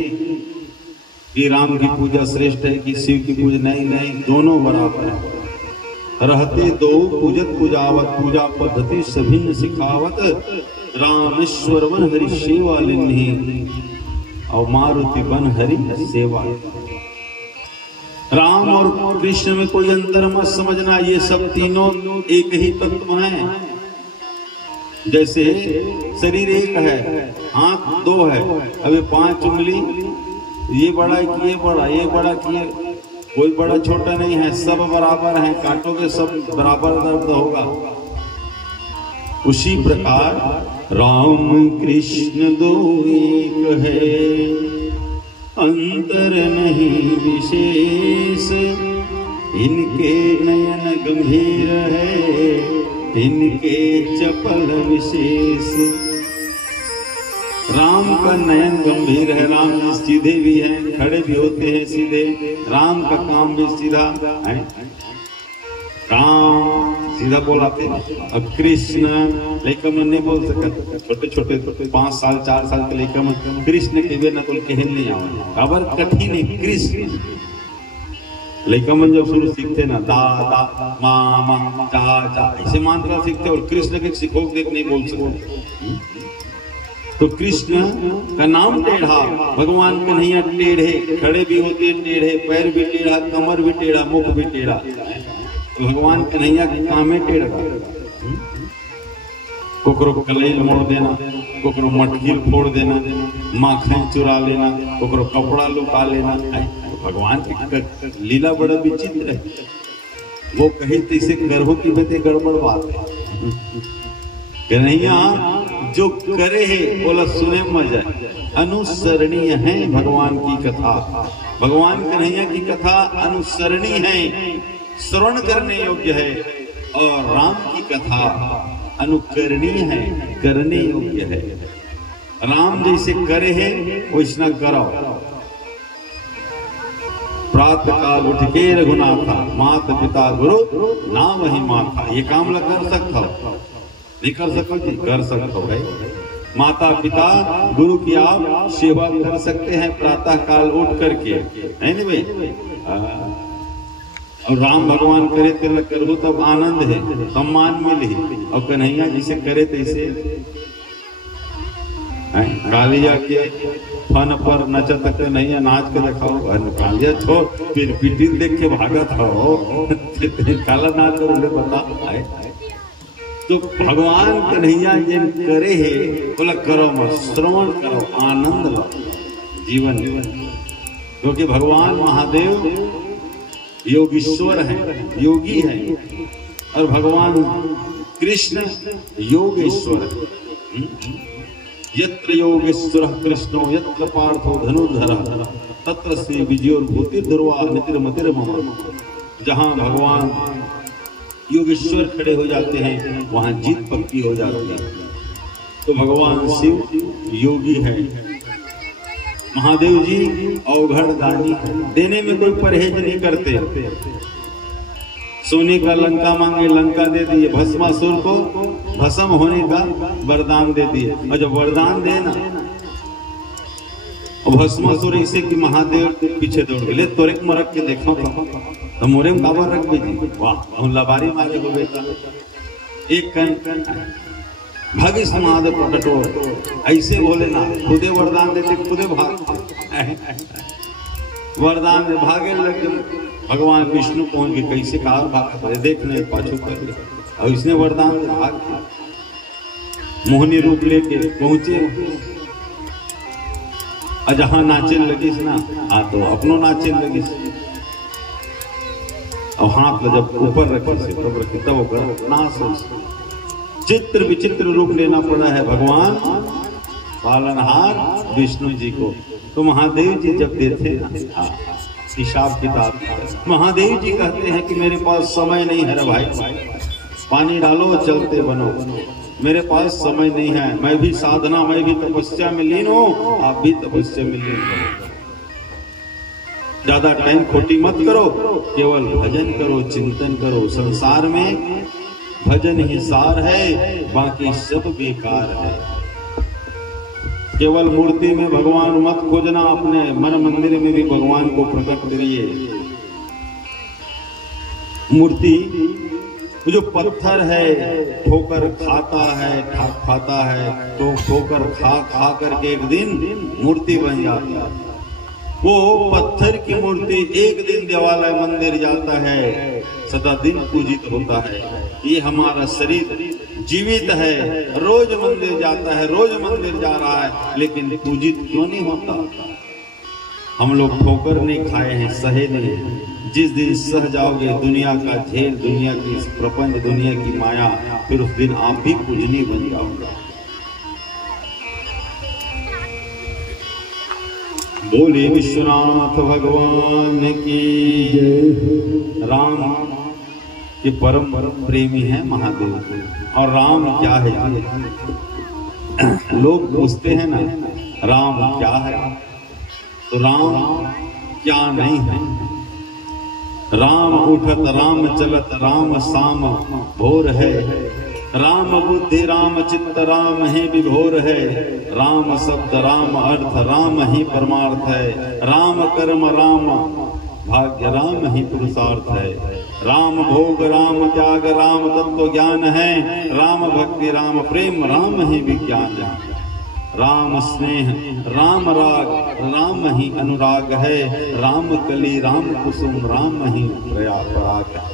कि राम की पूजा श्रेष्ठ है कि शिव की पूजा, नहीं नहीं, दोनों बराबर है। रहते दो पूजत पूजावत, पूजा पद्धति सभिन्न सिखावत, रामेश्वर वन हरि सेवा लिन्ही और मारुति वन हरि सेवा। राम और कृष्ण में कोई अंतर मत समझना, ये सब तीनों एक ही तत्व हैं। जैसे शरीर एक है, हाथ दो है, अभी 5 उंगली, ये बड़ा कि ये बड़ा, ये बड़ा कि ये, कोई बड़ा छोटा नहीं है, सब बराबर हैं। काटोगे सब बराबर दर्द होगा। उसी प्रकार राम कृष्ण दो एक है, अंतर नहीं विशेष, इनके नयन गंभीर है, इनके चपल विशेष। राम का नयन गंभीर है, राम जी सीधे भी हैं, खड़े भी होते हैं सीधे, राम का काम भी सीधा है, राम सीधा बोलाते हैं। और कृष्ण लेकिन नहीं बोल सकते, छोटे छोटे 5 साल 4 साल के लेकिन कृष्ण के बिना तो कहन नहीं आवे, खबर कठिन है कृष्ण। लेकिन जब शुरू सीखते ना दा दा मामा चा ऐसे मंत्र सीखते और कृष्ण के सिखोग देख नहीं बोल सकते। तो कृष्ण का नाम टेढ़ा, भगवान कन्हैया टेढ़े, खड़े भी होते टेढ़े, पैर भी टेढ़ा, कमर भी टेढ़ा, मुख भी टेढ़ा। तो भगवान कन्हैया के काम है टेढ़ा। कोकरो कलैल मोड़ देना, कोकरो मटकीर फोड़ देना, माखन चुरा लेना, कोकरो कपड़ा लुका लेना। भगवान की लीला बड़ा विचित्र है। वो कहे तो इसे करहो की बेटे गड़बड़ बात है। कन्हैया जो करे है बोला सुने मजा, अनुसरणीय है भगवान की कथा। भगवान कन्हैया की कथा अनुसरणीय है, श्रवण करने योग्य है। और राम की कथा अनुकरणीय है, करने योग्य है। राम जैसे करे है वैसा करो। प्रातः काल उठ के रघुनाथा, माता पिता गुरु नाम ही माथा। ये काम लग कर सकता हो, नहीं कर सको जी, कर सकते हो भाई। माता पिता गुरु की आप सेवा कर सकते हैं प्रातः काल उठ करके, है ना भाई। और राम भगवान करे तिलक करो तब आनंद है, सम्मान मिले। और कन्हैया जिसे करे तैसे कालिया के फन पर नचत कन्हैया नाच के दिखाओ। कालिया छोड़ फिर पीटी देख के भागत हो, काला नाच कर बता आए। तो भगवान कन्हैया जिन करे है बोला करो मत, श्रवण करो, आनंद लो। जीवन, क्योंकि भगवान महादेव योगीश्वर हैं, योगी हैं, और भगवान कृष्ण योगेश्वर हैं। यत्र योगेश्वरः कृष्णो यत्र पार्थो धनुर्धरः तत्र श्री विजयोर्भूतिर्ध्रुवा नितिर्मतिर्मम। जहाँ भगवान योगेश्वर खड़े हो जाते हैं वहाँ जीत पक्की हो जाती है। तो भगवान शिव योगी है, महादेव जी अवघड़ दानी, देने में कोई परहेज नहीं करते। सोने का लंका मांगे लंका दे दिए, भस्मासुर को भस्म होने का वरदान दे दिए। और जब वरदान देना भस्मासुर ऐसे कि महादेव के पीछे दौड़ गए, तोरे को मरक के देखो तो मोरे में काबर रख बेजी, वाह लबारी मारे हो बेटा। एक कन भागिस महादेव प्रकटो, ऐसे बोले ना, खुदे वरदान देते खुदे भाग, वरदान में भागे लग भगवान विष्णु पहुंच के कैसे कार भाग देखने पाछू कर, और इसने वरदान दे भाग मोहनी रूप लेके पहुंचे। और जहां नाचे लगी ना, तो अपनो नाचे लगी, और हाथ जब ऊपर रखे से तब नाच। चित्र विचित्र रूप लेना पड़ा है भगवान पालनहार विष्णु जी को। तो महादेव जी जब देते ना हिसाब किताब, महादेव जी कहते हैं कि मेरे पास समय नहीं है रे भाई, पानी डालो चलते बनो, मेरे पास समय नहीं है, मैं भी साधना, मैं भी तपस्या में लीन हूं, आप भी तपस्या में लीन करो। ज्यादा टाइम खोटी मत करो, केवल भजन करो, चिंतन करो। संसार में भजन ही सार है, बाकी सब बेकार है। केवल मूर्ति में भगवान मत खोजना, अपने मन मंदिर में भी भगवान को प्रकट करिए। मूर्ति जो पत्थर है ठोकर खाता है, खाता है, तो ठोकर खा करके एक दिन मूर्ति बन जाती है। वो पत्थर की मूर्ति एक दिन देवालय मंदिर जाता है, सदा दिन पूजित होता है। ये हमारा शरीर जीवित है, रोज मंदिर जाता है, रोज मंदिर जा रहा है, लेकिन पूजित क्यों नहीं होता? हम लोग ठोकर नहीं खाए हैं, सहे नहीं। जिस दिन सह जाओगे दुनिया का झेल, दुनिया की प्रपंच, दुनिया की माया, फिर उस दिन आप भी पूजनीय बन जाओगे। बोले विश्वनाथ भगवान की जय। राम के परम प्रेमी है महादेव, और राम क्या है? लोग पूछते हैं ना राम क्या है, तो राम क्या नहीं है। राम उठत राम चलत राम शाम भोर है, राम बुद्धि राम चित्त राम ही विभोर है। राम शब्द राम अर्थ राम ही परमार्थ है, राम कर्म राम भाग्य राम ही पुरुषार्थ है। राम भोग राम त्याग राम तत्व ज्ञान है, राम भक्ति राम प्रेम राम ही विज्ञान है। राम स्नेह राम राग राम ही अनुराग है, राम कली राम कुसुम राम ही प्रयाग है।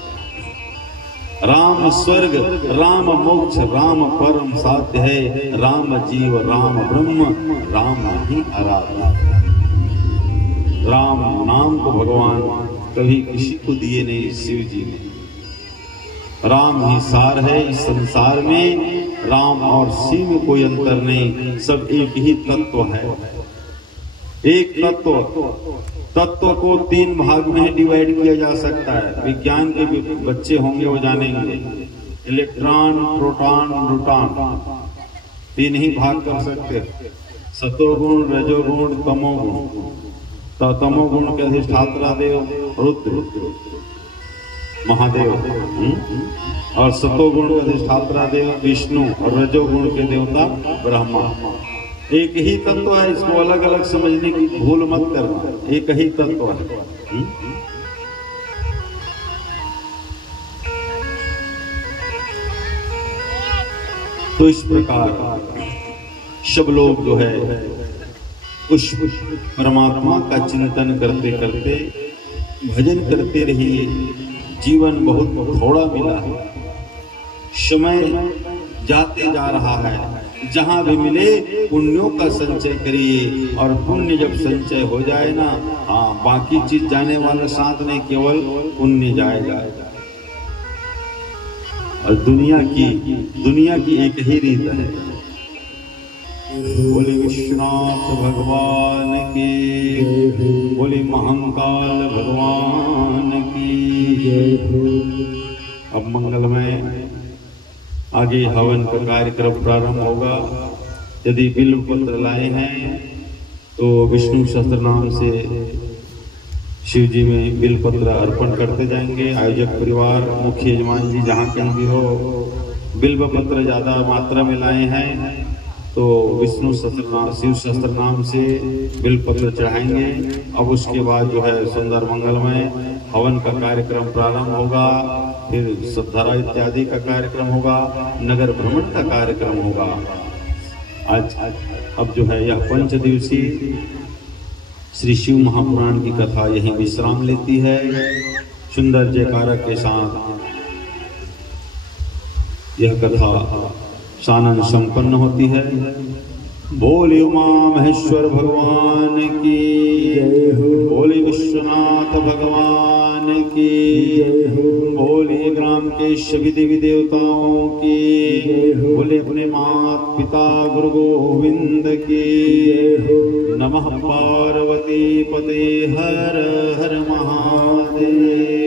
राम स्वर्ग राम मोक्ष राम परम साध्य है, राम जीव राम ब्रह्म राम ही आराध्य। राम नाम को भगवान कभी किसी को दिए नहीं, शिव जी ने। राम ही सार है इस संसार में, राम और शिव में कोई अंतर नहीं, सब एक ही तत्व है। एक तत्व को तीन भाग में डिवाइड किया जा सकता है। विज्ञान के बच्चे होंगे वो जानेंगे, इलेक्ट्रॉन प्रोटॉन न्यूट्रॉन, तीन ही भाग कर सकते हैं, सतोगुण रजोगुण तमोगुण। तो तमोगुण के अधिष्ठाता देव रुद्र महादेव, और सतोगुण के अधिष्ठाता देव विष्णु, और रजोगुण के देवता ब्रह्मा। एक ही तत्व है, इसको अलग अलग समझने की भूल मत करना, एक ही तत्व है। तो इस प्रकार सब लोग जो है उस परमात्मा का चिंतन करते करते भजन करते रहिए। जीवन बहुत थोड़ा मिला है, समय जाते जा रहा है, जहाँ भी मिले पुण्यों का संचय करिए, और पुण्य जब संचय हो जाए ना, हाँ बाकी चीज जाने वाला साथ नहीं, केवल पुण्य जाएगा। और दुनिया की एक ही रीत है। बोले विश्वनाथ भगवान की, बोले महाकाल भगवान की। अब मंगलमय आगे हवन का कार्यक्रम प्रारंभ होगा। यदि बिल्व पत्र लाए हैं तो विष्णु सहस्त्र नाम से शिव जी में बिल्व पत्र अर्पण करते जाएंगे। आयोजक परिवार, मुख्य यजमान जी जहाँ कहीं भी हो, बिल्व पत्र ज्यादा मात्रा में लाए हैं तो विष्णु सहस्त्रनाम, शिव सहस्त्र नाम से बिल्व पत्र चढ़ाएंगे। अब उसके बाद जो है सुंदर मंगलमय हवन का कार्यक्रम प्रारंभ होगा, फिर सद्धरा इत्यादि का कार्यक्रम होगा, नगर भ्रमण का कार्यक्रम होगा। आज अब जो है यह 5 दिवसीय श्री शिव महापुराण की कथा यही विश्राम लेती है। सुंदर जयकारा के साथ यह कथा सानंद संपन्न होती है। बोले उमा महेश्वर भगवान की, बोले विश्वनाथ भगवान की, बोले ग्राम के सभी देवी देवताओं की, बोले अपने माता पिता गुरु गोविंद की। नमः पार्वती पते हर हर महादेव।